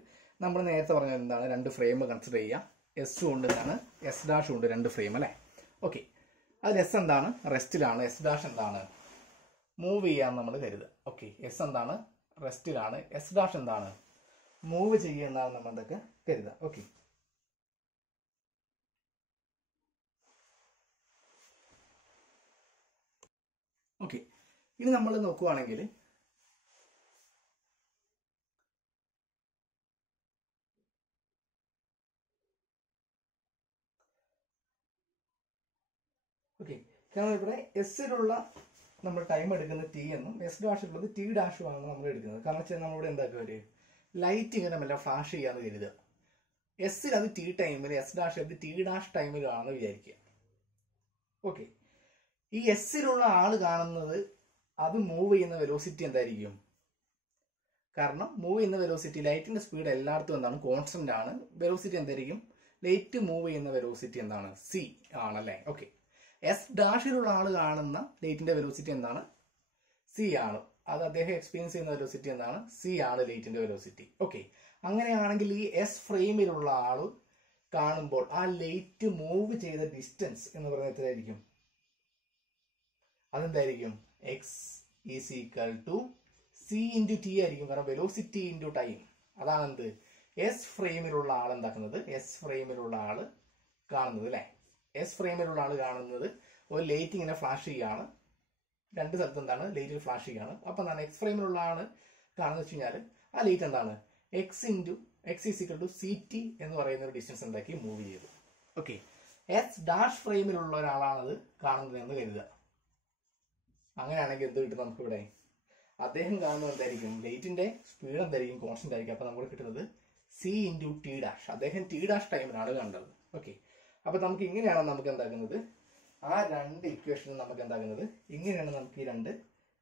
നമ്മൾ നേരത്തെ പറഞ്ഞ എന്താണ്, രണ്ട് ഫ്രെയിം കൺസിഡർ ചെയ്യുക. എസ് ഉണ്ട് എന്താണ്, എസ് ഡാഷ് ഉണ്ട്, രണ്ട് ഫ്രെയിം അല്ലേ. ഓക്കെ, അതിൽ എസ് എന്താണ്, റെസ്റ്റിലാണ്. എസ് ഡാഷ് എന്താണ്, മൂവ് ചെയ്യാന്ന് നമ്മൾ കരുതുക. ഓക്കെ, എസ് എന്താണ്, റെസ്റ്റിലാണ്. എസ് ഡാഷ് എന്താണ്, മൂവ് ചെയ്യുക എന്നാണ് നമ്മൾ എന്തൊക്കെ കരുതുക. ഓക്കെ, ഓക്കെ, ഇനി നമ്മൾ നോക്കുവാണെങ്കിൽ ഓക്കെ, കാരണം ഇവിടെ എസ്സിലുള്ള നമ്മൾ ടൈം എടുക്കുന്നത് ടി എന്നും എസ് ഡാഷിലുള്ളത് ടി ഡാഷും ആണ് നമ്മൾ എടുക്കുന്നത്. കാരണം വെച്ചാൽ നമ്മളിവിടെ എന്താക്കുക, ഒരു ലൈറ്റ് ഇങ്ങനെ മെല്ലെ ഫ്ലാഷ് ചെയ്യാന്ന് കരുതുക. എസ്സിൽ അത് ടി ടൈമിൽ, എസ് ഡാഷ് അത് ടി ഡാഷ് ടൈമിലാണെന്ന് വിചാരിക്കുക. ഓക്കെ, ഈ എസ്സിലുള്ള ആള് കാണുന്നത് അത് മൂവ് ചെയ്യുന്ന വെലോസിറ്റി എന്തായിരിക്കും? കാരണം മൂവ് ചെയ്യുന്ന വെലോസിറ്റി, ലൈറ്റിന്റെ സ്പീഡ് എല്ലായിടത്തും എന്താണ്, കോൺസ്റ്റന്റ് ആണ്. വെലോസിറ്റി എന്തായിരിക്കും, ലൈറ്റ് മൂവ് ചെയ്യുന്ന വെലോസിറ്റി എന്താണ്, സി ആണല്ലേ. ഓക്കെ, എസ് ഡാഷിലുള്ള ആള് കാണുന്ന ലൈറ്റിന്റെ വെലോസിറ്റി എന്താണ്, സി ആണ്. അത് അദ്ദേഹം എക്സ്പീരിയൻസ് ചെയ്യുന്ന വെലോസിറ്റി എന്താണ്, സി ആണ് ലൈറ്റിന്റെ വെലോസിറ്റി. ഓക്കെ, അങ്ങനെയാണെങ്കിൽ ഈ എസ് ഫ്രെയിമിലുള്ള ആള് കാണുമ്പോൾ ആ ലൈറ്റ് മൂവ് ചെയ്ത ഡിസ്റ്റൻസ് എന്ന് പറയുന്നത് എത്രയായിരിക്കും? അതെന്തായിരിക്കും, x is equal to C into t ആയിരിക്കും. കാരണം വെലോസിറ്റി ഇൻറ്റു ടൈം. അതാണ് എന്ത്, എസ് ഫ്രെയിമിലുള്ള ആൾ എന്താക്കുന്നത്, എസ് ഫ്രെയിമിലുള്ള ആള് കാണുന്നത് അല്ലെ. എസ് ഫ്രെയിമിലുള്ള ആള് കാണുന്നത് ഒരു ലൈറ്റ് ഇങ്ങനെ ഫ്ലാഷ് ചെയ്യാണ്. രണ്ട് സ്ഥലത്ത് എന്താണ്, ലൈറ്റിൽ ഫ്ലാഷ് ചെയ്യാണ്. അപ്പൊ എന്താണ്, എക്സ് ഫ്രെയിമിലുള്ള ആള് കാണുന്നത് വെച്ച് കഴിഞ്ഞാൽ ആ ലൈറ്റ് എന്താണ്, X is equal to C T എന്ന് പറയുന്ന ഒരു ഡിസ്റ്റൻസ് എന്താക്കി മൂവ് ചെയ്തു. ഓക്കെ, എസ് ഡാഷ് ഫ്രെയിമിലുള്ള ഒരാളാണത് കാണുന്നത് എന്ന് കരുതുക. അങ്ങനെയാണെങ്കിൽ എന്ത് കിട്ടും നമുക്ക് ഇവിടെ, അദ്ദേഹം കാണുന്നത് എന്തായിരിക്കും, ലൈറ്റിന്റെ സ്പീഡ് എന്തായിരിക്കും, കോൺസ്റ്റന്റ് ആയിരിക്കും. അപ്പൊ നമുക്ക് കിട്ടുന്നത് സി ഇൻറ്റു ടി ഡാഷ്. അദ്ദേഹം ടി ഡാഷ് ടൈമിലാണ് കണ്ടത്. ഓക്കെ, അപ്പൊ നമുക്ക് ഇങ്ങനെയാണ് നമുക്ക് എന്താക്കുന്നത്, ആ രണ്ട് ഇക്വേഷൻ നമുക്ക് എന്താക്കുന്നത്, ഇങ്ങനെയാണ് നമുക്ക് ഈ രണ്ട്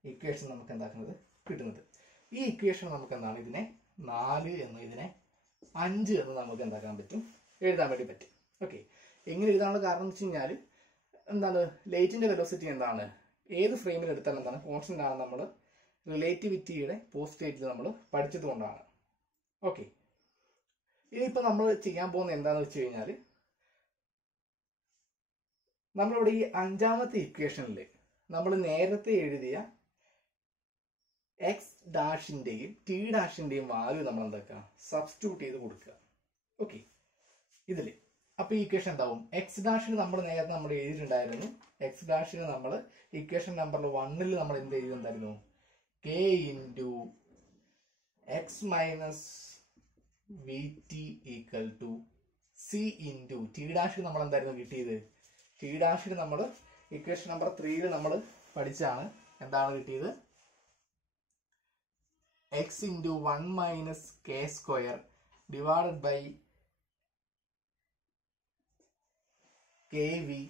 ഇക്വേഷൻ നമുക്ക് എന്താക്കുന്നത് കിട്ടുന്നത്. ഈ ഇക്വേഷൻ നമുക്ക് എന്താണ്, ഇതിനെ 4 എന്ന് ഇതിനെ 5 എന്ന് നമുക്ക് എന്താക്കാൻ പറ്റും, എഴുതാൻ വേണ്ടി പറ്റും. ഓക്കെ, എങ്ങനെ എഴുതാനുള്ള കാരണം എന്ന് വെച്ച് കഴിഞ്ഞാൽ എന്താണ്, ലൈറ്റിന്റെ വെലോസിറ്റി എന്താണ്, ഏത് ഫ്രെയിമിൽ എടുത്താലും എന്താണ്, കോൺസ്റ്റന്റ് ആണ്. നമ്മൾ റിലേറ്റിവിറ്റിയുടെ പോസ്റ്റേറ്റിൽ നമ്മൾ പഠിച്ചത് കൊണ്ടാണ്. ഓക്കെ, ഇനിയിപ്പോൾ നമ്മൾ ചെയ്യാൻ പോകുന്നത് എന്താണെന്ന് വെച്ച് കഴിഞ്ഞാൽ, നമ്മളിവിടെ ഈ 5ാമത്തെ ഇക്വേഷനിൽ നമ്മൾ നേരത്തെ എഴുതിയ എക്സ് ഡാഷിന്റെയും ടി ഡാഷിന്റെയും വാല്യൂ നമ്മൾ എന്താക്കുക, സബ്സ്റ്റിറ്റ്യൂട്ട് ചെയ്ത് കൊടുക്കുക. ഓക്കെ, ഇതില് അപ്പൊ ഈ ഇക്വേഷൻ എന്താവും, എക്സ് ഡാഷിന് നമ്മൾ നേരത്തെ നമ്മൾ എഴുതിയിട്ടുണ്ടായിരുന്നു. എക്സ് ഡാഷിന് നമ്മൾ ഇക്വേഷൻ നമ്പർ 1 നമ്മൾ എന്ത് എഴുതിയിട്ടുണ്ടായിരുന്നു, k into X minus V T equal to C into t ഡാഷിന് നമ്മൾ എന്തായിരുന്നു കിട്ടിയത്, ടി ഡാഷിന് നമ്മൾ ഇക്വേഷൻ നമ്പർ 3 നമ്മൾ പഠിച്ചാണ്. എന്താണ് കിട്ടിയത്, X into 1 minus K square divided by K V.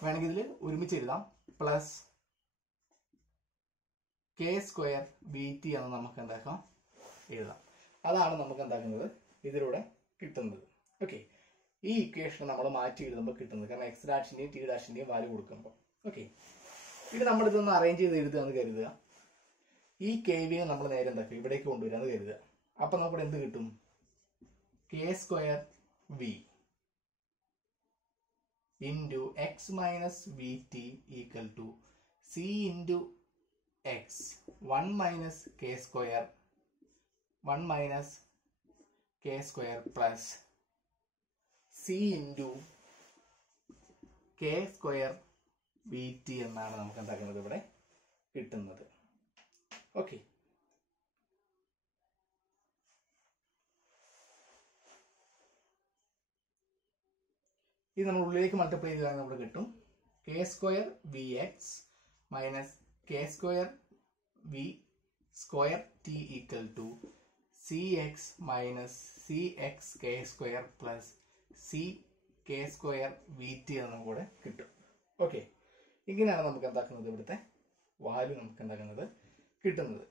വേണമെങ്കിൽ ഇതിൽ ഒരുമിച്ച് എഴുതാം, plus K square B T എന്ന് നമുക്ക് എന്താക്കാം എഴുതാം. അതാണ് നമുക്ക് എന്താക്കുന്നത് ഇതിലൂടെ കിട്ടുന്നത്. ഓക്കെ, ഈ ഇക്വേഷൻ നമ്മൾ മാറ്റി എഴുതുമ്പോൾ കിട്ടുന്നത്, കാരണം എക്സ് ഡാഷിന്റെയും ടി ഡാഷിന്റെയും വാല്യൂ കൊടുക്കുമ്പോൾ. ഓക്കെ, ഇത് നമ്മൾ ഇതൊന്ന് അറേഞ്ച് ചെയ്ത് എഴുതുക എന്ന് കരുതുക. ഈ കെ വിനെ നമ്മൾ നേരെ എന്താക്കുക, ഇവിടേക്ക് കൊണ്ടുവരിക എന്ന് കരുതുക. അപ്പൊ നമുക്ക് എന്ത് കിട്ടും, K square V into X minus V T equal to C into X 1 minus K square 1 minus K square plus C into K square B T എന്നാണ് നമുക്ക് എന്താക്കുന്നത് ഇവിടെ കിട്ടുന്നത്. ഓക്കെ, ഇത് നമ്മൾ ഉള്ളിലേക്ക് മൾട്ടിപ്ലൈ ചെയ്താൽ നമുക്ക് കിട്ടും K square V X minus K square V square T equal to C X minus C X K square plus C K square V T എന്ന് കൂടെ കിട്ടും. ഓക്കെ, ഇങ്ങനെയാണ് നമുക്ക് എന്താക്കുന്നത്, ഇവിടുത്തെ വാല്യൂ നമുക്ക് എന്താക്കുന്നത് കിട്ടുന്നത്.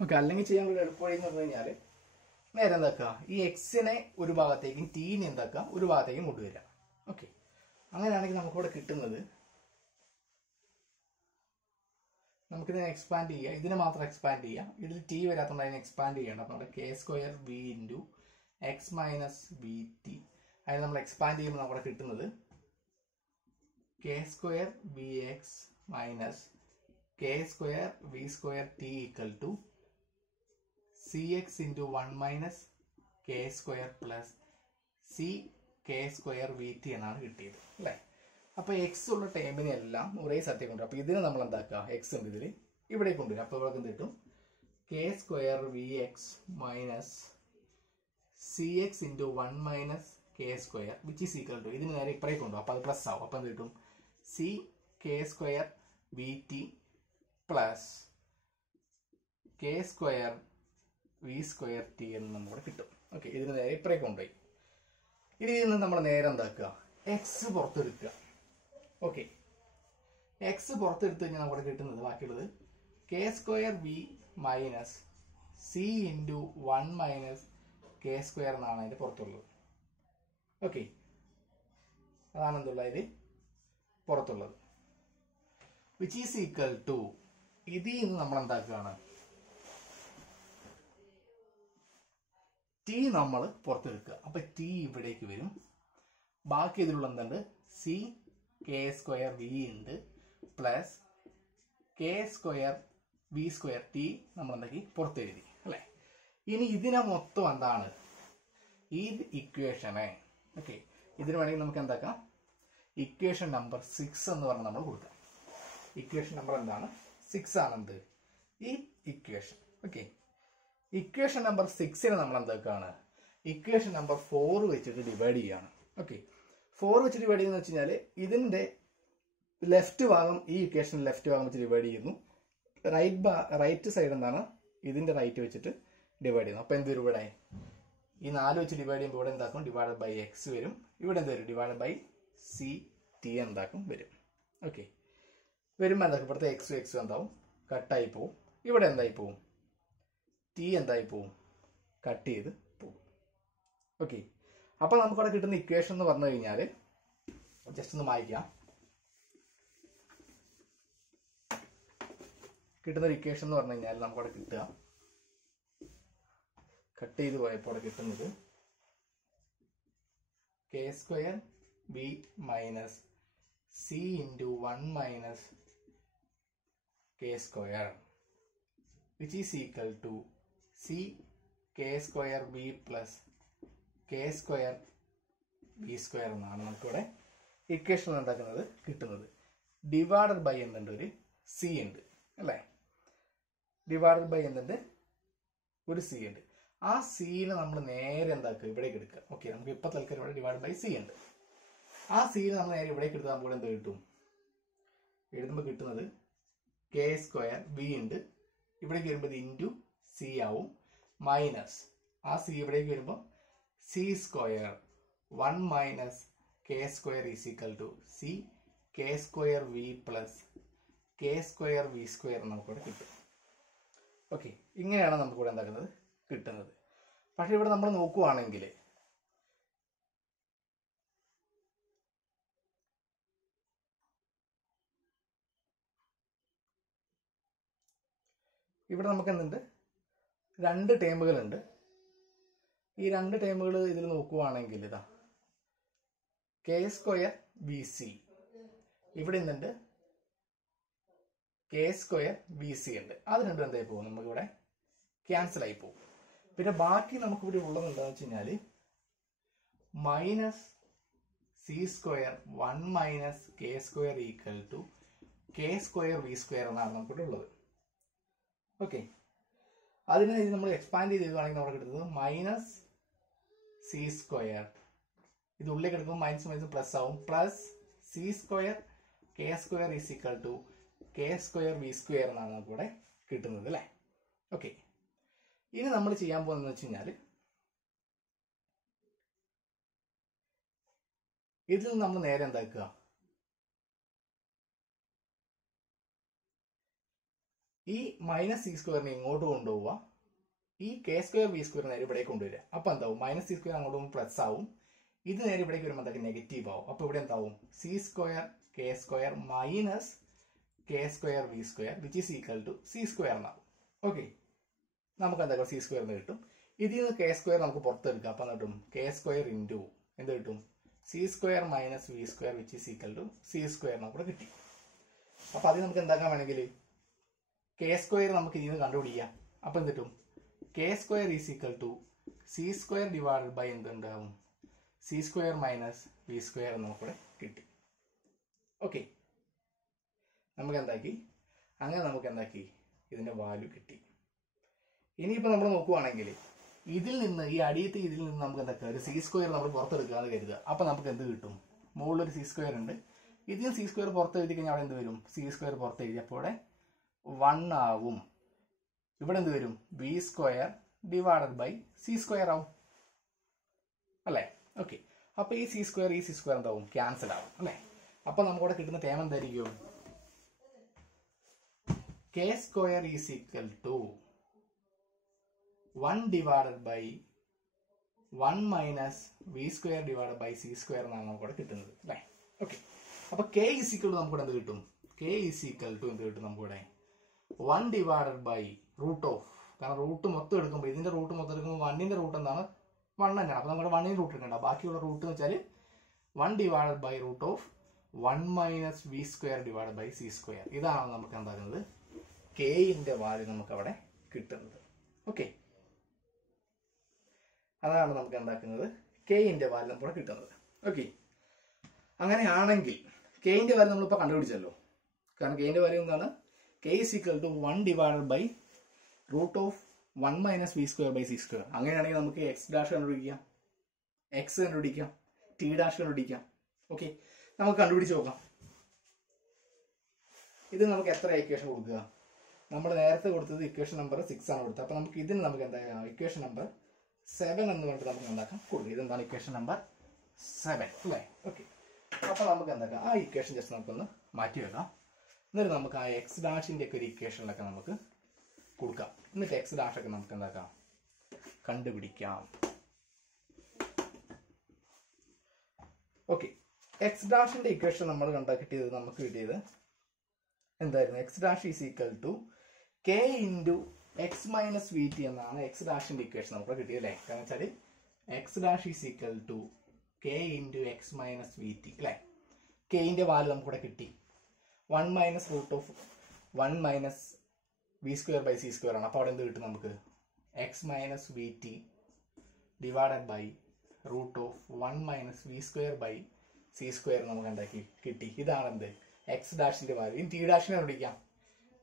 ഓക്കെ, അല്ലെങ്കിൽ ചെയ്യാൻ വേണ്ടി എളുപ്പവഴി എന്ന് പറഞ്ഞു കഴിഞ്ഞാൽ നേരെ എന്താക്കുക, ഈ എക്സിനെ ഒരു ഭാഗത്തേക്കും ടീനെ എന്താക്കുക ഒരു ഭാഗത്തേക്കും കൊണ്ടുവരിക. ഓക്കെ, അങ്ങനെയാണെങ്കിൽ നമുക്കിവിടെ കിട്ടുന്നത്, നമുക്കിതിനെ എക്സ്പാൻഡ് ചെയ്യുക, ഇതിനെ മാത്രം എക്സ്പാൻഡ് ചെയ്യുക. ഇതിൽ ടി വരാത്തതുകൊണ്ട് അതിനെ എക്സ്പാൻഡ് ചെയ്യേണ്ട. അപ്പോൾ നമ്മുടെ K square B into X minus B T, അതിന് നമ്മൾ എക്സ്പാൻഡ് ചെയ്യുമ്പോൾ നമ്മുടെ കിട്ടുന്നത് K square B X minus K square V square T equal to C X into 1 minus K square plus C K square V T എന്നാണ് കിട്ടിയത് അല്ലേ. അപ്പോൾ X ഉള്ള ടേമിനെ എല്ലാം ഒരേ സ്ഥലത്തേക്ക് കൊണ്ടുവരും. അപ്പോൾ ഇതിനെ നമ്മൾ എന്താക്കുക, എക്സ് ഉണ്ട് ഇതിൽ, ഇവിടെ കൊണ്ടുവരും. അപ്പോൾ ഇവിടെ എന്ത് കിട്ടും, K square V X minus C X into 1 minus K square which is equal to, ഇതിന് നേരെ ഇപ്പറേ കൊണ്ടുപോകും. അപ്പോൾ അത് പ്ലസ് ആവും. അപ്പോൾ എന്ത് കിട്ടും, C K square V T plus K square V square T എന്ന് നമുക്ക് കിട്ടും. ഓക്കെ, ഇതിന് നേരെ ഇപ്പറേ കൊണ്ടുപോയി. ഇനി ഇതിൽ നിന്ന് നമ്മൾ നേരെ എന്താക്കുക, എക്സ് പുറത്തെടുക്കുക. ഓക്കെ, എക്സ് പുറത്തെടുത്ത് കഴിഞ്ഞാൽ നമുക്ക് കിട്ടുന്നത് ബാക്കിയുള്ളത് K square V minus C into 1 minus K square എന്നാണ് അതിൻ്റെ പുറത്തുള്ളത്. ഓക്കെ, അതാണ് എന്തുള്ളത്, ഇത് പുറത്തുള്ളത്. വിച്ച് ഈസ് ഈക്വൽ ടു, ഇതിൽ നിന്ന് നമ്മൾ എന്താക്കുകയാണ്, ടി നമ്മൾ പുറത്തെടുക്കുക. അപ്പൊ ടി ഇവിടേക്ക് വരും. ബാക്കി ഇതിലുള്ള എന്തുണ്ട്, സി കെ സ്ക്വയർ വി ഉണ്ട് plus K square V square T നമ്മൾ എന്താക്കി പുറത്തെഴുതി അല്ലേ. ഇനി ഇതിനെ മൊത്തം എന്താണ്, ഈ ഇക്വേഷനെ, ഓക്കെ, ഇതിന് വേണമെങ്കിൽ നമുക്ക് എന്താക്കാം, ഇക്വേഷൻ നമ്പർ 6 എന്ന് പറഞ്ഞ് നമ്മൾ കൊടുക്കാം. ഇക്വേഷൻ നമ്പർ എന്താണ്, 6 ആണെന്ത് ഈ ഇക്വേഷൻ. ഓക്കെ, ഇക്വേഷൻ നമ്പർ 6നെ നമ്മൾ എന്താക്കാണ്, ഇക്വേഷൻ നമ്പർ 4 വെച്ചിട്ട് ഡിവൈഡ് ചെയ്യാണ്. ഓക്കെ, 4 വെച്ച് ഡിവൈഡ് ചെയ്യുന്ന വെച്ച് കഴിഞ്ഞാൽ ഇതിന്റെ ലെഫ്റ്റ് ഭാഗം ഈ ഇക്വേഷൻ ലെഫ്റ്റ് ഭാഗം വെച്ച് ഡിവൈഡ് ചെയ്യുന്നു. റൈറ്റ് സൈഡ് എന്താണ്, ഇതിന്റെ റൈറ്റ് വെച്ചിട്ട് ഡിവൈഡ് ചെയ്യുന്നു. അപ്പൊ എന്ത് വരും, ഇവിടെ ഈ 4 വെച്ച് ഡിവൈഡ് ചെയ്യുമ്പോൾ ഇവിടെ എന്താക്കും, ഡിവൈഡ് ബൈ എക്സ് വരും. ഇവിടെ എന്ത് വരും, ഡിവൈഡ് ബൈ സി ടി എന്താക്കും വരും. ഓക്കെ, വരുമ്പോൾ എന്താക്കും, ഇവിടുത്തെ എക്സും എന്താവും, കട്ടായി പോവും. ഇവിടെ എന്തായി പോവും, ടി എന്തായി പോവും, കട്ട് ചെയ്ത് പോവും. ഓക്കെ, അപ്പോൾ നമുക്കവിടെ കിട്ടുന്ന ഇക്വേഷൻ എന്ന് പറഞ്ഞു കഴിഞ്ഞാൽ ജസ്റ്റ് ഒന്ന് വായിക്കാം. കിട്ടുന്ന ഒരു ഇക്വേഷൻ എന്ന് പറഞ്ഞു കഴിഞ്ഞാൽ നമുക്കവിടെ കിട്ടുക, കട്ട് ചെയ്ത് പോയപ്പോൾ അവിടെ കിട്ടുന്നത് K square B minus C into 1 minus K square which is equal to C K square B plus K square B square എന്നാണ് നമുക്കിവിടെ ഇക്വേഷൻ ഉണ്ടാക്കുന്നത് കിട്ടുന്നത്. ഡിവൈഡഡ് ബൈ എന്തുണ്ട്, ഒരു സി ഉണ്ട് അല്ലേ. ഡിവൈഡഡ് ബൈ എന്തുണ്ട്, ഒരു സി ഉണ്ട്. ആ സിനെ നമ്മൾ നേരെ എന്താക്കുക, ഇവിടേക്ക് എടുക്കുക. ഓക്കെ, നമുക്ക് ഇപ്പൊ തൽക്കാലം ഇവിടെ ഡിവൈഡ് ബൈ സി ഉണ്ട്. ആ സിനെ നമ്മൾ നേരെ ഇവിടേക്ക് എടുത്താൽ നമുക്ക് എന്ത് കിട്ടും, എഴുതുമ്പോൾ കിട്ടുന്നത് കെ സ്ക്വയർ ബി ഉണ്ട്, ഇവിടേക്ക് വരുമ്പോൾ ഇത് ഇൻറ്റു സി ആവും, മൈനസ് ആ സി ഇവിടേക്ക് വരുമ്പോൾ C square 1 minus K square is equal to C K square V plus K square V square നമുക്കിവിടെ കിട്ടും. ഓക്കെ, ഇങ്ങനെയാണ് നമുക്കിവിടെ എന്താക്കുന്നത് കിട്ടുന്നത്. പക്ഷെ ഇവിടെ നമ്മൾ നോക്കുവാണെങ്കിൽ ഇവിടെ നമുക്ക് എന്തുണ്ട്, 2 ടേമുകളുണ്ട്. ഈ 2 ടേമുകൾ ഇതിൽ നോക്കുവാണെങ്കിൽ ഇതാ കെ സ്ക്വയർ ബി സി, ഇവിടെ എന്തുണ്ട് കെ സ്ക്വയർ ബി സി ഉണ്ട്. അത് രണ്ടും എന്തായി പോകും, നമുക്കിവിടെ ക്യാൻസൽ ആയി പോകും. പിന്നെ ബാക്കി നമുക്കിവിടെ ഉള്ളത് എന്താണെന്ന് വെച്ച് കഴിഞ്ഞാൽ minus C square 1 minus K square equal to K square V square എന്നാണ് നമുക്കിവിടെ ഉള്ളത്. ഓക്കെ, അതിനെ നമ്മൾ എക്സ്പാൻഡ് ചെയ്തിരിക്കുകയാണെങ്കിൽ നമുക്ക് കിട്ടുന്നത് മൈനസ് സി സ്ക്വയർ, ഇത് ഉള്ളിലേക്ക് എടുക്കുമ്പോൾ മൈനസ് മൈനസ് പ്ലസ് ആവും, plus C square K square is equal to K square V square എന്നാണ് നമുക്കിവിടെ കിട്ടുന്നത് അല്ലേ. ഓക്കെ, ഇനി നമ്മൾ ചെയ്യാൻ പോകുന്നതെന്ന് വെച്ച് കഴിഞ്ഞാൽ ഇതിൽ നിന്ന് നമ്മൾ നേരെ എന്താക്കുക, ഈ മൈനസ് സി സ്ക്വയറിനെ ഇങ്ങോട്ട് കൊണ്ടുപോവുക, ഈ കെ സ്ക്വയർ വി സ്ക്വയർ നേരെ ഇവിടേക്ക് കൊണ്ടുവരിക. അപ്പൊ എന്താവും, മൈനസ് സി സ്ക്വയർ അങ്ങോട്ട് പോകുമ്പോൾ പ്ലസ് ആവും, ഇത് നേരെ ഇവിടേക്ക് വരുമ്പോൾ എന്താക്കി നെഗറ്റീവ് ആവും. അപ്പൊ ഇവിടെ എന്താവും, C square K square minus K square V square which is equal to C square എന്നാവും. ഓക്കെ, നമുക്ക് എന്താ സി സ്ക്വയർ എന്ന് കിട്ടും. ഇതിൽ നിന്ന് കെ സ്ക്വയർ നമുക്ക് പുറത്തെടുക്കാം. അപ്പൊ എന്താ കിട്ടും, കെ സ്ക്വയർ ഇൻറ്റു എന്ത് കിട്ടും, C square minus V square which is equal to C square നമുക്ക് കിട്ടി. അപ്പൊ അതിൽ നമുക്ക് എന്താക്കാൻ വേണമെങ്കിൽ കെ സ്ക്വയർ നമുക്ക് ഇതിൽ നിന്ന് കണ്ടുപിടിക്കാം. അപ്പൊ എന്ത് കിട്ടും, K square is equal to C square divided by എന്തുണ്ടാവും, c square minus V square നമുക്കിവിടെ കിട്ടി. ഓക്കെ, നമുക്ക് എന്താക്കി, അങ്ങനെ നമുക്ക് എന്താക്കി ഇതിന്റെ വാല്യൂ കിട്ടി. ഇനിയിപ്പോൾ നമ്മൾ നോക്കുവാണെങ്കിൽ ഇതിൽ നിന്ന് ഈ അടിയത്തെ ഇതിൽ നിന്ന് നമുക്ക് എന്താക്കുക, ഒരു സി സ്ക്വയർ നമ്മൾ പുറത്തെടുക്കുക എന്ന് കരുതുക. അപ്പൊ നമുക്ക് എന്ത് കിട്ടും, മുകളിലൊരു സി സ്ക്വയർ ഉണ്ട്, ഇതിൽ സി സ്ക്വയർ പുറത്ത് എഴുതി കഴിഞ്ഞാൽ അവിടെ എന്ത് വരും, സി സ്ക്വയർ പുറത്ത് എഴുതിയപ്പോൾ 1 ആവും. ഇവിടെ എന്ത് വരും, B square divided by C square ആവും അല്ലേ. ഓക്കെ, അപ്പൊ ഈ സി സ്ക്വയർ എന്താവും, ക്യാൻസൽ ആവും അല്ലേ. അപ്പൊ നമുക്കിവിടെ കിട്ടുന്ന ടേം എന്തായിരിക്കും, K square is equal to 1 divided by 1 minus V square divided by C square എന്നാണ് നമുക്കിവിടെ കിട്ടുന്നത് അല്ലേ. ഓക്കെ, അപ്പൊ കെ ഈസ് ഈക്വൽ ടു നമുക്കിവിടെ എന്ത് കിട്ടും, കെ ഈസ് ഈക്വൽ ടു എന്ത് കിട്ടും, നമുക്കിവിടെ 1 ഡിവൈഡഡ് ബൈ റൂട്ട് ഓഫ്, കാരണം റൂട്ട് മൊത്തം എടുക്കുമ്പോൾ ഇതിന്റെ റൂട്ട് മൊത്തം എടുക്കുമ്പോൾ 1ന്റെ റൂട്ട് എന്താണ്, 1 തന്നെയാണ്. അപ്പൊ നമ്മുടെ 1ന്റെ റൂട്ട് എടുക്കണ്ട, ബാക്കിയുള്ള റൂട്ട് എന്ന് വെച്ചാൽ 1 divided by root of 1 minus V square divided by C square. ഇതാണ് നമുക്ക് എന്താകുന്നത്, കെന്റെ വാല്യൂ നമുക്ക് അവിടെ കിട്ടുന്നത്. ഓക്കെ, അതാണ് നമുക്ക് എന്താക്കുന്നത്, കെന്റെ വാല്യൂ നമുക്ക് ഇവിടെ കിട്ടുന്നത്. ഓക്കെ, അങ്ങനെയാണെങ്കിൽ കെന്റെ വാല്യൂ നമ്മളിപ്പോൾ കണ്ടുപിടിച്ചല്ലോ. കാരണം കെന്റെ വാല്യൂ എന്താണ്, K is equal to 1 divided by root of 1 minus V square by C square. അങ്ങനെയാണെങ്കിൽ നമുക്ക് എക്സ് ഡാഷ് കണ്ടുപിടിക്കാം, എക്സ് കണ്ടുപിടിക്കാം, ടി ഡാഷ് കണ്ടുപിടിക്കാം. ഓക്കെ, നമുക്ക് കണ്ടുപിടിച്ച് നോക്കാം. ഇത് നമുക്ക് എത്ര ഇക്വേഷൻ കൊടുക്കുക, നമ്മൾ നേരത്തെ കൊടുത്തത് ഇക്വേഷൻ നമ്പർ 6 ആണ് കൊടുത്തത്. അപ്പൊ നമുക്ക് ഇതിന് നമുക്ക് എന്താ ഇക്വേഷൻ നമ്പർ 7 എന്ന് പറഞ്ഞിട്ട് നമുക്ക് എന്താക്കാം കൊടുക്കുക. ഇതെന്താണ് ഇക്വേഷൻ നമ്പർ 7 അല്ലേ. ഓക്കെ, അപ്പൊ നമുക്ക് എന്താക്കാം, ആ ഇക്വേഷൻ ജസ്റ്റ് നമുക്കൊന്ന് മാറ്റി വെക്കാം. എന്നിട്ട് നമുക്ക് ആ എക്സ് ഡാഷിന്റെ ഒക്കെ ഒരു ഇക്വേഷനിലൊക്കെ നമുക്ക് കൊടുക്കാം. എന്നിട്ട് എക്സ് ഡാഷ് ഒക്കെ നമുക്ക് എന്താക്കാം, കണ്ടുപിടിക്കാം. ഓക്കെ, എക്സ് ഡാഷിന്റെ ഇക്വേഷൻ നമ്മൾ കിട്ടിയത് നമുക്ക് കിട്ടിയത് എന്തായിരുന്നു, X dash is equal to K into X minus V T എന്നാണ് എക്സ് ഡാഷിന്റെ ഇക്വേഷൻ നമുക്ക് കിട്ടിയത് അല്ലേ. കാരണം വെച്ചാൽ X dash is equal to K into X minus V T അല്ലേ. കെന്റെ വാല്യൂ നമുക്കിവിടെ കിട്ടി, 1 minus root of 1 minus V square by C square ആണ്. അപ്പോൾ അവിടെ എന്ത് കിട്ടും നമുക്ക്, X minus V T divided by root of 1 minus V square by C square നമുക്ക് എന്താക്കി കിട്ടി. ഇതാണ് എന്ത്, എക്സ് ഡാഷിന്റെ വാല്യൂ. ഇനി ടി ഡാഷിനെ വിളിക്കാം.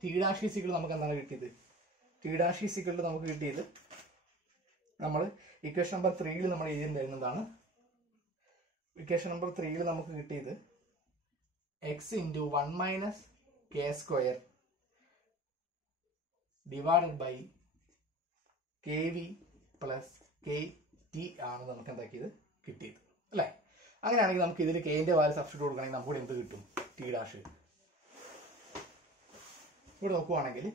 ടി ഡാഷ് ഈസിക്കൾ നമുക്ക് എന്താണ് കിട്ടിയത്, ടി ഡാഷ് ഈസിക്കൾ നമുക്ക് കിട്ടിയത് നമ്മൾ ഇക്വേഷൻ നമ്പർ 3 നമ്മൾ എഴുതി തരുന്നതാണ്. ഇക്വേഷൻ നമ്പർ 3 നമുക്ക് കിട്ടിയത് X into 1 minus K square divided by K V plus K T ആണ് നമുക്ക് എന്താക്കിയത് കിട്ടിയത് അല്ലേ. അങ്ങനെയാണെങ്കിൽ നമുക്ക് ഇതിൽ കെന്റെ വാല്യൂ സബ്സ്റ്റിറ്റ്യൂട്ട് കൊടുക്കണമെങ്കിൽ നമുക്ക് എന്ത് കിട്ടും, ടി ഡാഷ്. ഇവിടെ നോക്കുവാണെങ്കിൽ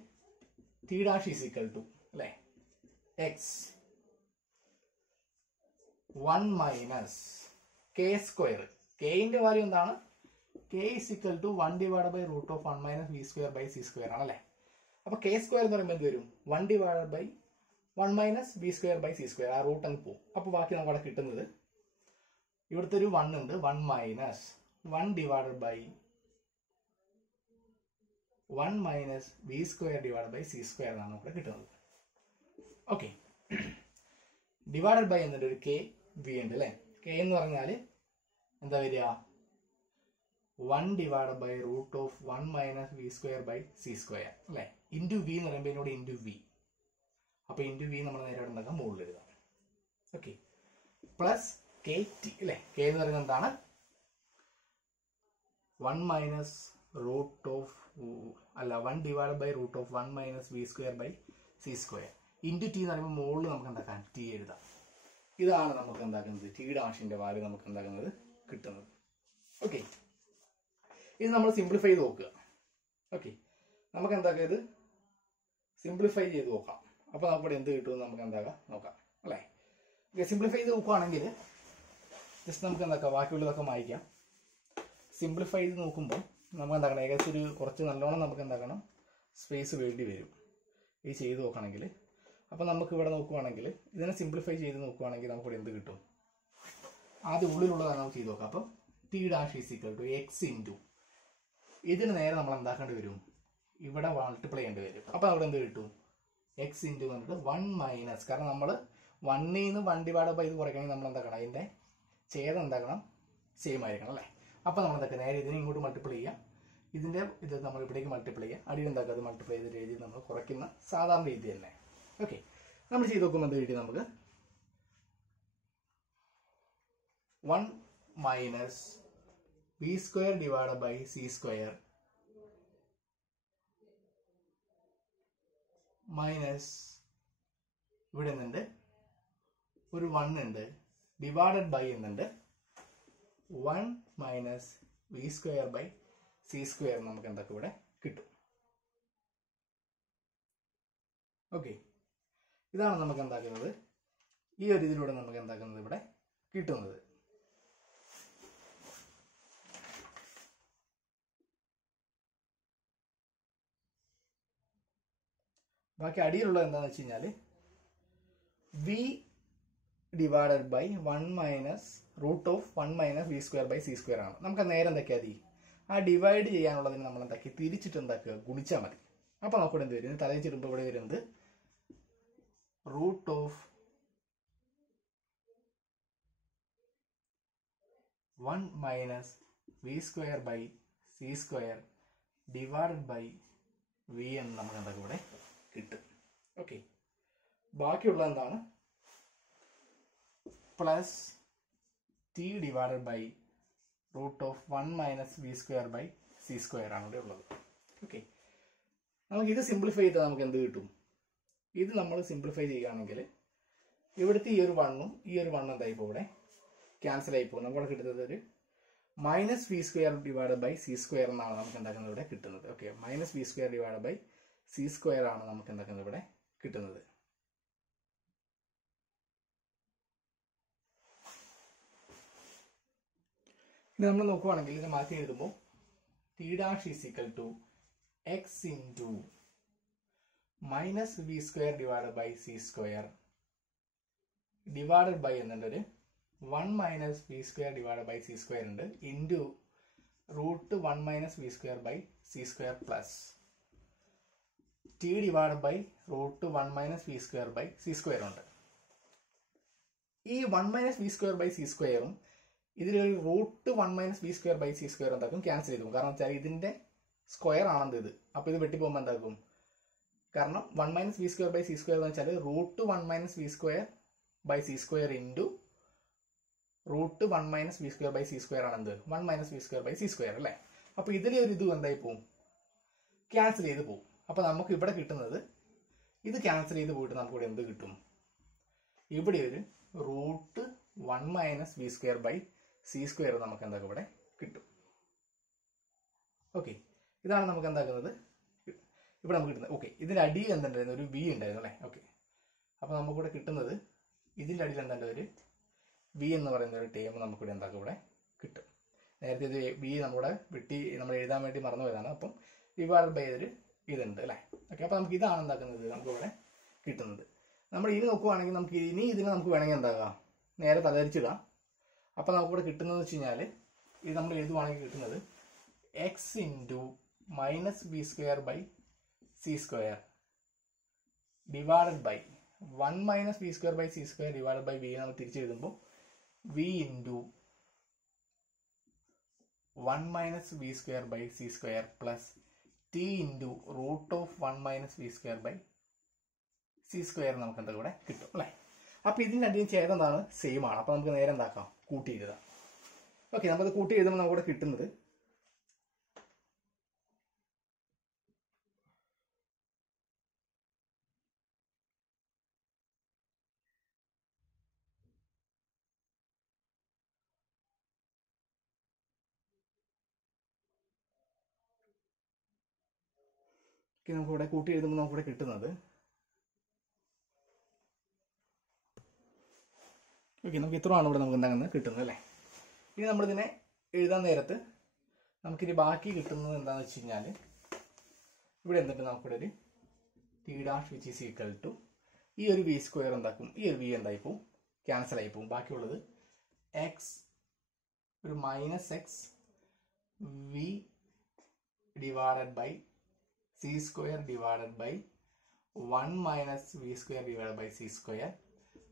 t dash is equal to അല്ലേ എക്സ് 1 മൈനസ് കെ സ്ക്വയർ. കെന്റെ വാല്യൂ എന്താണ്, K is equal to 1 divide by root of 1 minus V square by C square ആണല്ലേ. അപ്പൊ കെ സ്ക്വയർ എന്ന് പറയുമ്പോൾ എന്ത് വരും, 1 divide by 1 minus B square by C square. ആ റൂട്ട് അങ്ങ് പോകും. അപ്പൊ ബാക്കി നമുക്ക് അവിടെ കിട്ടുന്നത് ഇവിടുത്തെ ഒരു 1 ഉണ്ട്, 1 minus 1 divide by 1 minus B square divide by C square എന്നാണ് നമുക്ക് കിട്ടുന്നത്. ഓക്കെ, ഡിവൈഡഡ് ബൈ എന്നിട്ട് ഒരു കെ വി ഉണ്ട് അല്ലെ. കെ എന്ന് പറഞ്ഞാൽ എന്താ വരിക, 1 divide by root of 1 minus V square by C square അല്ലെ. ഇൻറ്റു വി എന്ന് പറയുമ്പോൾ എന്നോട് ഇൻറ്റു വി. അപ്പൊ ഇൻറ്റു വി നമ്മൾ നേരെ ഉണ്ടാക്കാം, മുകളിൽ എഴുതാം. ഓക്കെ, പ്ലസ് കെ ടി അല്ലെ. കെ എന്ന് പറയുന്നത് എന്താണ്, 1 മൈനസ് റൂട്ട് ഓഫ് അല്ല 1 divide by root of 1 minus V square by C square into T എന്ന് പറയുമ്പോൾ മുകളിൽ നമുക്ക് എന്താക്കാം ടി എഴുതാം. ഇതാണ് നമുക്ക് എന്താക്കുന്നത് ടി ഡാഷിന്റെ വാല്യൂ നമുക്ക് എന്താക്കുന്നത് കിട്ടുന്നത്. ഓക്കെ, ഇത് നമ്മൾ സിംപ്ലിഫൈ ചെയ്ത് നോക്കുക. ഓക്കെ, നമുക്ക് എന്താക്കിയത് സിംപ്ലിഫൈ ചെയ്ത് നോക്കാം. അപ്പോൾ നമുക്കിവിടെ എന്ത് കിട്ടുമെന്ന് നമുക്ക് എന്താക്കാം നോക്കാം അല്ലേ. ഓക്കെ, സിംപ്ലിഫൈ ചെയ്ത് നോക്കുകയാണെങ്കിൽ ജസ്റ്റ് നമുക്ക് എന്താക്കാം ബാക്കിയുള്ളതൊക്കെ വായിക്കാം. സിംപ്ലിഫൈ ചെയ്ത് നോക്കുമ്പോൾ നമുക്ക് എന്താക്കണം ഏകദേശം ഒരു കുറച്ച് നല്ലോണം നമുക്ക് എന്താക്കണം സ്പേസ് വേണ്ടി വരും ഇത് ചെയ്ത് നോക്കുകയാണെങ്കിൽ. അപ്പോൾ നമുക്ക് ഇവിടെ നോക്കുവാണെങ്കിൽ ഇതിനെ സിംപ്ലിഫൈ ചെയ്ത് നോക്കുകയാണെങ്കിൽ നമുക്കിവിടെ എന്ത് കിട്ടും? ആദ്യം ഉള്ളിലുള്ളതാണ് നമുക്ക് ചെയ്ത് നോക്കാം. അപ്പം T dash is equal to X into ഇതിന് നേരെ നമ്മൾ എന്താക്കേണ്ടി വരും? ഇവിടെ മൾട്ടിപ്ലൈ ചെയ്യേണ്ടി വരും. അപ്പോൾ അവിടെ എന്ത് കിട്ടും? എക്സ് ഇൻറ്റു വന്നിട്ട് 1 മൈനസ്, കാരണം നമ്മൾ 1ൽ നിന്ന് 1 ഡിവൈഡ് ബൈ ഇത് കുറയ്ക്കണമെങ്കിൽ നമ്മൾ എന്താക്കണം അതിൻ്റെ ഛേദം എന്താക്കണം സെയിം ആയിരിക്കണം അല്ലേ. അപ്പോൾ നമ്മൾ എന്താക്കുക നേരെ ഇതിനെ ഇങ്ങോട്ട് മൾട്ടിപ്ലൈ ചെയ്യാം, ഇതിൻ്റെ ഇത് നമ്മൾ ഇവിടേക്ക് മൾട്ടിപ്ലൈ ചെയ്യുക, അടിയിൽ എന്താക്കുക അത് മൾട്ടിപ്ലൈ ചെയ്ത രീതിയിൽ നമ്മൾ കുറയ്ക്കുന്ന സാധാരണ രീതി തന്നെ. ഓക്കെ, നമ്മൾ ചെയ്ത് നോക്കുമ്പോൾ എന്ത് കിട്ടി? നമുക്ക് 1 minus B square divide by C square minus ഇവിടെ നിന്നുണ്ട് ഒരു 1 ഉണ്ട് ഡിവൈഡഡ് ബൈ എന്നുണ്ട് 1 minus B square by C square നമുക്ക് എന്തൊക്കെ ഇവിടെ കിട്ടും. ഓക്കെ, ഇതാണ് നമുക്ക് എന്താക്കുന്നത് ഈ ഒരു ഇതിലൂടെ നമുക്ക് എന്താക്കുന്നത് ഇവിടെ കിട്ടുന്നത്. ബാക്കി അടിയിലുള്ളത് എന്താണെന്ന് വെച്ച് കഴിഞ്ഞാൽ V divided by 1 minus root of 1 minus V square by C square ആണ്. നമുക്ക് നേരെ എന്തൊക്കെയാ മതി? ആ ഡിവൈഡ് ചെയ്യാനുള്ളതിന് നമ്മൾ എന്താക്കി തിരിച്ചിട്ട് എന്താക്കുക ഗുണിച്ചാൽ മതി. അപ്പോൾ നമുക്കിവിടെ എന്ത് വരും? തലയിൽ ചിരുമ്പോൾ ഇവിടെ വരുന്നത് root of 1 minus V square by C square divided by V എന്ന് നമുക്ക് എന്താക്കുക ഇവിടെ കിട്ടും. ഓക്കെ, ബാക്കിയുള്ള എന്താണ്? Plus T divided by root of 1 minus V square by C square ആണ് ഇവിടെ ഉള്ളത്. ഓക്കെ, നമുക്ക് ഇത് സിംപ്ലിഫൈ ചെയ്താൽ നമുക്ക് എന്ത് കിട്ടും? ഇത് നമ്മൾ സിംപ്ലിഫൈ ചെയ്യുകയാണെങ്കിൽ ഇവിടുത്തെ ഈ ഒരു 1ഉം ഈ ഒരു 1 എന്തായിപ്പോൾ ഇവിടെ ക്യാൻസൽ ആയിപ്പോൾ നമുക്കിവിടെ കിട്ടുന്നത് ഒരു minus V square divide by C square എന്നാണ് നമുക്ക് എന്താക്കുന്നത് ഇവിടെ കിട്ടുന്നത്. Okay, minus V square divide by C square ആണ് നമുക്ക് എന്താക്കുന്നത് ഇവിടെ കിട്ടുന്നത്. ഇനി നമ്മൾ നോക്കുവാണെങ്കിൽ ഇത് മാറ്റി എഴുതുമ്പോൾ t dash is equal to X into minus V square divide by C square divided by എന്നുണ്ട് ഒരു 1 minus V square divide by C square ഉണ്ട് into root 1 minus V square by C square plus t divide by root 1 minus V square by C square ഉണ്ട്. ഈ 1 minus V square by c സ്ക്വയറും ഇതിലൊരു root 1 minus V square by C square എന്താക്കും cancel ചെയ്തു. കാരണം വെച്ചാൽ ഇതിന്റെ square ആണെന്ന് ഇത്. അപ്പോൾ ഇത് വെട്ടി പോകുമ്പോൾ എന്താക്കും? കാരണം 1 minus V square by C square എന്ന് വെച്ചാൽ root 1 minus V square by C square into root 1 minus V square by C square ആണെന്ത് 1 minus V square by C square അല്ലേ. അപ്പോൾ ഇതിലെ ഒരു ഇത് എന്തായി പോവും? ക്യാൻസൽ ചെയ്ത് പോവും. അപ്പോൾ നമുക്ക് ഇവിടെ കിട്ടുന്നത് ഇത് ക്യാൻസൽ ചെയ്ത് പോയിട്ട് നമുക്ക് ഇവിടെ എന്ത് കിട്ടും? ഇവിടെ ഒരു root 1 minus V square by C square നമുക്ക് എന്താക്കും ഇവിടെ കിട്ടും. ഓക്കെ, ഇതാണ് നമുക്ക് എന്താക്കുന്നത് ഇവിടെ നമുക്ക് കിട്ടുന്നത്. ഓക്കെ, ഇതിൻ്റെ അടിയിൽ എന്തുണ്ടായിരുന്നു? ഒരു വി ഉണ്ടായിരുന്നു അല്ലേ. ഓക്കെ, അപ്പോൾ നമുക്കിവിടെ കിട്ടുന്നത് ഇതിൻ്റെ അടിയിൽ എന്താണ്ട് ഒരു വി എന്ന് പറയുന്ന ഒരു ടേം നമുക്കിവിടെ എന്താക്കും ഇവിടെ കിട്ടും. നേരത്തെ ഇത് വി നമ്മുടെ നമ്മൾ എഴുതാൻ വേണ്ടി മറന്നു പോയതാണ്. അപ്പം ഡിവൈഡ് ബൈ ഒരു ഇതുണ്ട് അല്ലേ. ഓക്കെ, അപ്പോൾ നമുക്ക് ഇതാണ് എന്താക്കുന്നത് നമുക്കിവിടെ കിട്ടുന്നത്. നമ്മൾ ഇനി നോക്കുവാണെങ്കിൽ നമുക്ക് ഇനി ഇതിന് നമുക്ക് വേണമെങ്കിൽ എന്താകാം നേരെ തലരിച്ചിടാം. അപ്പോൾ നമുക്കിവിടെ കിട്ടുന്നത് വെച്ച് കഴിഞ്ഞാൽ ഇത് നമ്മൾ എഴുതുവാണെങ്കിൽ കിട്ടുന്നത് x into minus B square by C square divided by 1 minus B square by C square divided by v നമ്മൾ തിരിച്ചെഴുതുമ്പോൾ v into 1 minus V square by C square plus t into root of 1 minus V square by C square നമുക്ക് എന്താ ഇവിടെ കിട്ടും അല്ലേ. അപ്പോൾ ഇതിൻ്റെ അടിയിൽ ഛേദം എന്താണ്? സെയിം ആണ്. അപ്പോൾ നമുക്ക് നേരെ എന്താക്കാം? കൂട്ടി എഴുതാം. ഓക്കെ, നമുക്കത് കൂട്ടി എഴുതുമ്പോൾ നമുക്കിവിടെ കിട്ടുന്നത് നമുക്കിവിടെ കൂട്ടി എഴുതുമ്പോൾ നമുക്കിവിടെ കിട്ടുന്നത് ഓക്കെ. നമുക്ക് ഇത്രയാണ് ഇവിടെ നമുക്ക് എന്താണെന്ന് കിട്ടുന്നത് അല്ലേ. ഇനി നമ്മളിതിനെ എഴുതാൻ നേരത്ത് നമുക്കിനി ബാക്കി കിട്ടുന്നത് എന്താണെന്ന് വെച്ച് കഴിഞ്ഞാൽ ഇവിടെ എന്നിട്ട് നമുക്കിവിടെ ഒരു T dash which is equal to ഈ ഒരു വി സ്ക്വയർ എന്താക്കും, ഈ ഒരു വി എന്തായിപ്പോവും, ക്യാൻസൽ ആയിപ്പോവും. ബാക്കിയുള്ളത് എക്സ് ഒരു minus X V divided by C square divided by 1 minus V square divided by C square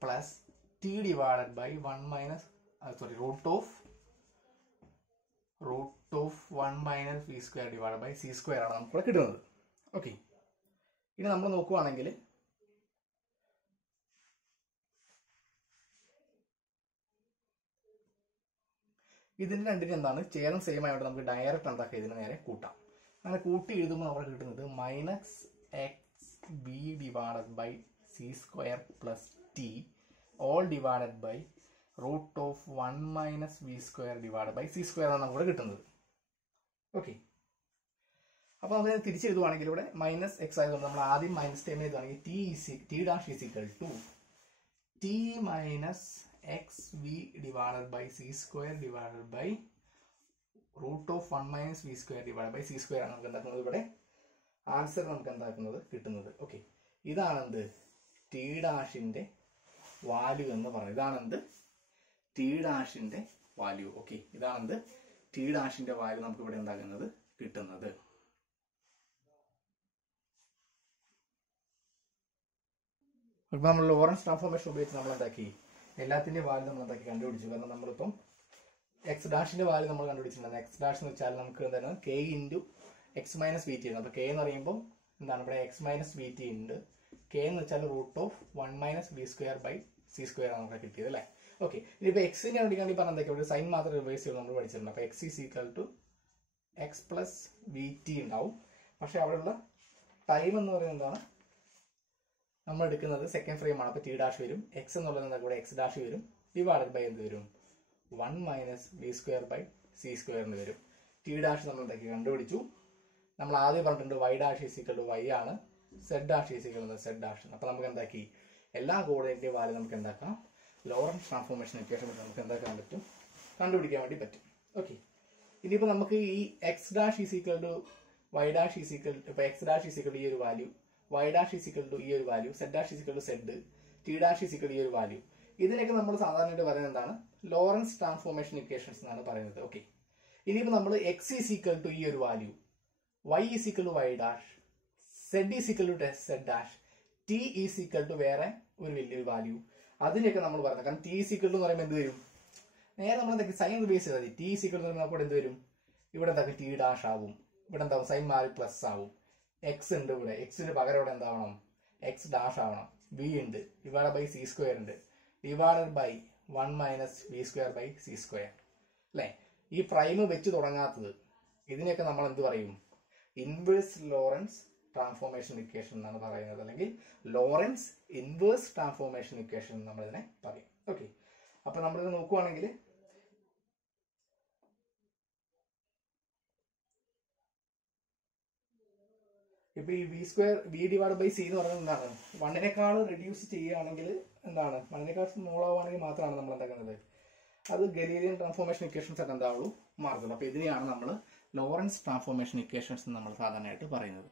plus T divided by 1 minus root of 1 minus V square divide by C square ആണ് നമുക്കിവിടെ കിട്ടുന്നത്. Okay. ഇനി നമ്മൾ നോക്കുവാണെങ്കിൽ ഇതിന് രണ്ടിനും എന്താണ് ഛേദം same ആയതുകൊണ്ട് നമുക്ക് ഡയറക്റ്റ് എന്താക്കാം ഇതിന് നേരെ കൂട്ടാം. അങ്ങനെ കൂട്ടി എഴുതുമ്പോൾ അവിടെ കിട്ടുന്നത് minus X B divided by C square plus T all divided by root of 1 minus V square divide by C square ആണ് നമുക്കിവിടെ കിട്ടുന്നത്. ഓക്കെ. അപ്പോൾ നമുക്ക് തിരിച്ചെഴുതുവാണെങ്കിൽ ഇവിടെ മൈനസ് എക്സ് ആയതുകൊണ്ട് നമ്മൾ ആദ്യം മൈനസ് ടൈം എഴുതുവാണെങ്കിൽ t dash is equal to t minus X V divided by C square divided by root of 1 minus V square divide by C square ആണ് നമുക്ക് എന്താക്കുന്നത് ഇവിടെ ആൻസർ നമുക്ക് എന്താക്കുന്നത് കിട്ടുന്നത്. ഓക്കെ. ഇതാണെന്ത് ടി ഡാഷിന്റെ വാല്യൂ എന്ന് പറയുന്നത്. ഇതാണെന്ത് ടി ഡാഷിന്റെ വാല്യൂ. ഓക്കെ. ഇതാണെന്ത് ടി ഡാഷിന്റെ വാല്യൂ നമുക്ക് ഇവിടെ എന്താകുന്നത് കിട്ടുന്നത്. ഇപ്പൊ നമ്മൾ ലോറൻസ് ട്രാൻസ്ഫോർമേഷൻ ഉപയോഗിച്ച് നമ്മൾ എന്താക്കി എല്ലാത്തിന്റെയും വാല്യൂ നമ്മൾ എന്താക്കി കണ്ടുപിടിച്ചു. കാരണം നമ്മളിപ്പം എക്സ് ഡാഷിന്റെ വാല്യൂ നമ്മൾ കണ്ടുപിടിച്ചിട്ടുണ്ട്. എക്സ് ഡാഷ് എന്ന് വെച്ചാൽ നമുക്ക് എന്താണ് K into X minus V T ആണ്. അപ്പൊ കെ എന്ന് പറയുമ്പോൾ എന്താണ് ഇവിടെ എക്സ് മൈനസ് വി ടി ഉണ്ട്. കെ എന്ന് വെച്ചാൽ root of 1 minus V square by C square ആണ് നമുക്ക് കിട്ടിയത് അല്ലേ. ഓക്കെ. ഇനിയിപ്പോൾ എക്സിനെ കണ്ടുപിടിക്കാൻ വേണ്ടി പറഞ്ഞാൽ എന്തൊക്കെ ഒരു സൈൻ മാത്രം റിവേഴ്സ് ചെയ്ത് നമ്മൾ പഠിച്ചിട്ടുണ്ട്. അപ്പോൾ X is equal to X plus V T ഉണ്ടാവും. പക്ഷെ അവിടെയുള്ള ടൈം എന്ന് പറയുന്നത് എന്താണ് നമ്മൾ എടുക്കുന്നത് സെക്കൻഡ് ഫ്രെയിം ആണ്. അപ്പോൾ ടി ഡാഷ് വരും. എക്സ് എന്നുള്ളത് എന്താ കൂടെ എക്സ് ഡാഷ് വരും ഡിവൈഡഡ് ബൈ എന്ത് വരും 1 minus V square by C സ്ക്വയറിന് വരും. ടി ഡാഷ് നമ്മൾ എന്താക്കി കണ്ടുപിടിച്ചു. നമ്മൾ ആദ്യം പറഞ്ഞിട്ടുണ്ട് y dash is equal to Y ആണ്, Z dash is equal to z dash. അപ്പോൾ നമുക്ക് എന്താക്കി എല്ലാ കോർഡിനേറ്റിന്റെ വാല്യൂ നമുക്ക് എന്താക്കാം ലോറൻസ് ട്രാൻസ്ഫോർമേഷൻ ഇക്വേഷൻ നമുക്ക് എന്താക്കാൻ പറ്റും കണ്ടുപിടിക്കാൻ വേണ്ടി പറ്റും. ഓക്കെ. ഇനിയിപ്പോൾ നമുക്ക് ഈ x dash is equal to y dash is equal to ഇപ്പോൾ x dash is equal to ഈ ഒരു value, y dash is equal to ഈ ഒരു value, z dash is equal to z, t dash is equal to ഈ ഒരു value. ഇതിനൊക്കെ നമ്മൾ സാധാരണയായിട്ട് പറയുന്നത് എന്താണ് ലോറൻസ് ട്രാൻസ്ഫോർമേഷൻ ഇക്വേഷൻസ് എന്നാണ് പറയുന്നത്. ഓക്കെ. ഇനിയിപ്പോൾ നമ്മൾ എക്സ് ഈസ് ഈക്വൽ ടു ഈ ഒരു value, y is equal to y dash, z is equal to z dash, t is equal to വേറെ ഒരു വലിയൊരു വാല്യൂ, അതിനെയൊക്കെ നമ്മൾ പറയുന്നത്. കാരണം ടി ഈസ് ഈക്വൽ ടു എന്ന് പറയുമ്പോൾ എന്ത് വരും നേരെ നമ്മൾ എന്തൊക്കെ സൈൻ റിവേഴ്സ് ചെയ്താൽ മതി. ടി ഈസ് ഈക്വൽ ടു എന്ന് പറയുമ്പോൾ എന്ത് വരും ഇവിടെ എന്താക്കും ടി ഡാഷ് ആവും, ഇവിടെ എന്താവും സൈൻ മാറി പ്ലസ് ആവും. എക്സ് ഉണ്ട് ഇവിടെ, എക്സിന് പകരം ഇവിടെ എന്താവണം എക്സ് ഡാഷ് ആവണം. വി ഉണ്ട് ഡിവൈഡ് ബൈ സി സ്ക്വയർ ഉണ്ട് divided by 1 minus V square by C square അല്ലേ. ഈ പ്രൈം വെച്ച് തുടങ്ങാത്തത് ഇതിനെയൊക്കെ നമ്മൾ എന്ത് പറയും ഇൻവേഴ്സ് ലോറൻസ് ട്രാൻസ്ഫോർമേഷൻ ഇക്വേഷൻ എന്നാണ് പറയുന്നത്, അല്ലെങ്കിൽ ലോറൻസ് ഇൻവേഴ്സ് ട്രാൻസ്ഫോർമേഷൻ ഇക്വേഷൻ നമ്മൾ ഇതിനെ പറയും. ഓക്കെ. അപ്പൊ നമ്മളിത് നോക്കുവാണെങ്കിൽ ഇപ്പൊ ഈ v square v divide by c എന്ന് പറയുന്നത് എന്താണ് 1നേക്കാൾ റെഡ്യൂസ് ചെയ്യുകയാണെങ്കിൽ എന്താണ് 1നേക്കാൾ സ്മോൾ ആവുകയാണെങ്കിൽ മാത്രമാണ് നമ്മൾ എന്താക്കുന്നത് അത് ഗലീലിയൻ ട്രാൻസ്ഫോർമേഷൻ ഇക്വേഷൻസ് ആയിട്ട് എന്താവുള്ളൂ മാറുന്നത്. അപ്പൊ ഇതിനെയാണ് നമ്മൾ ലോറൻസ് ട്രാൻസ്ഫോർമേഷൻ ഇക്വേഷൻസ് നമ്മൾ സാധാരണയായിട്ട് പറയുന്നത്.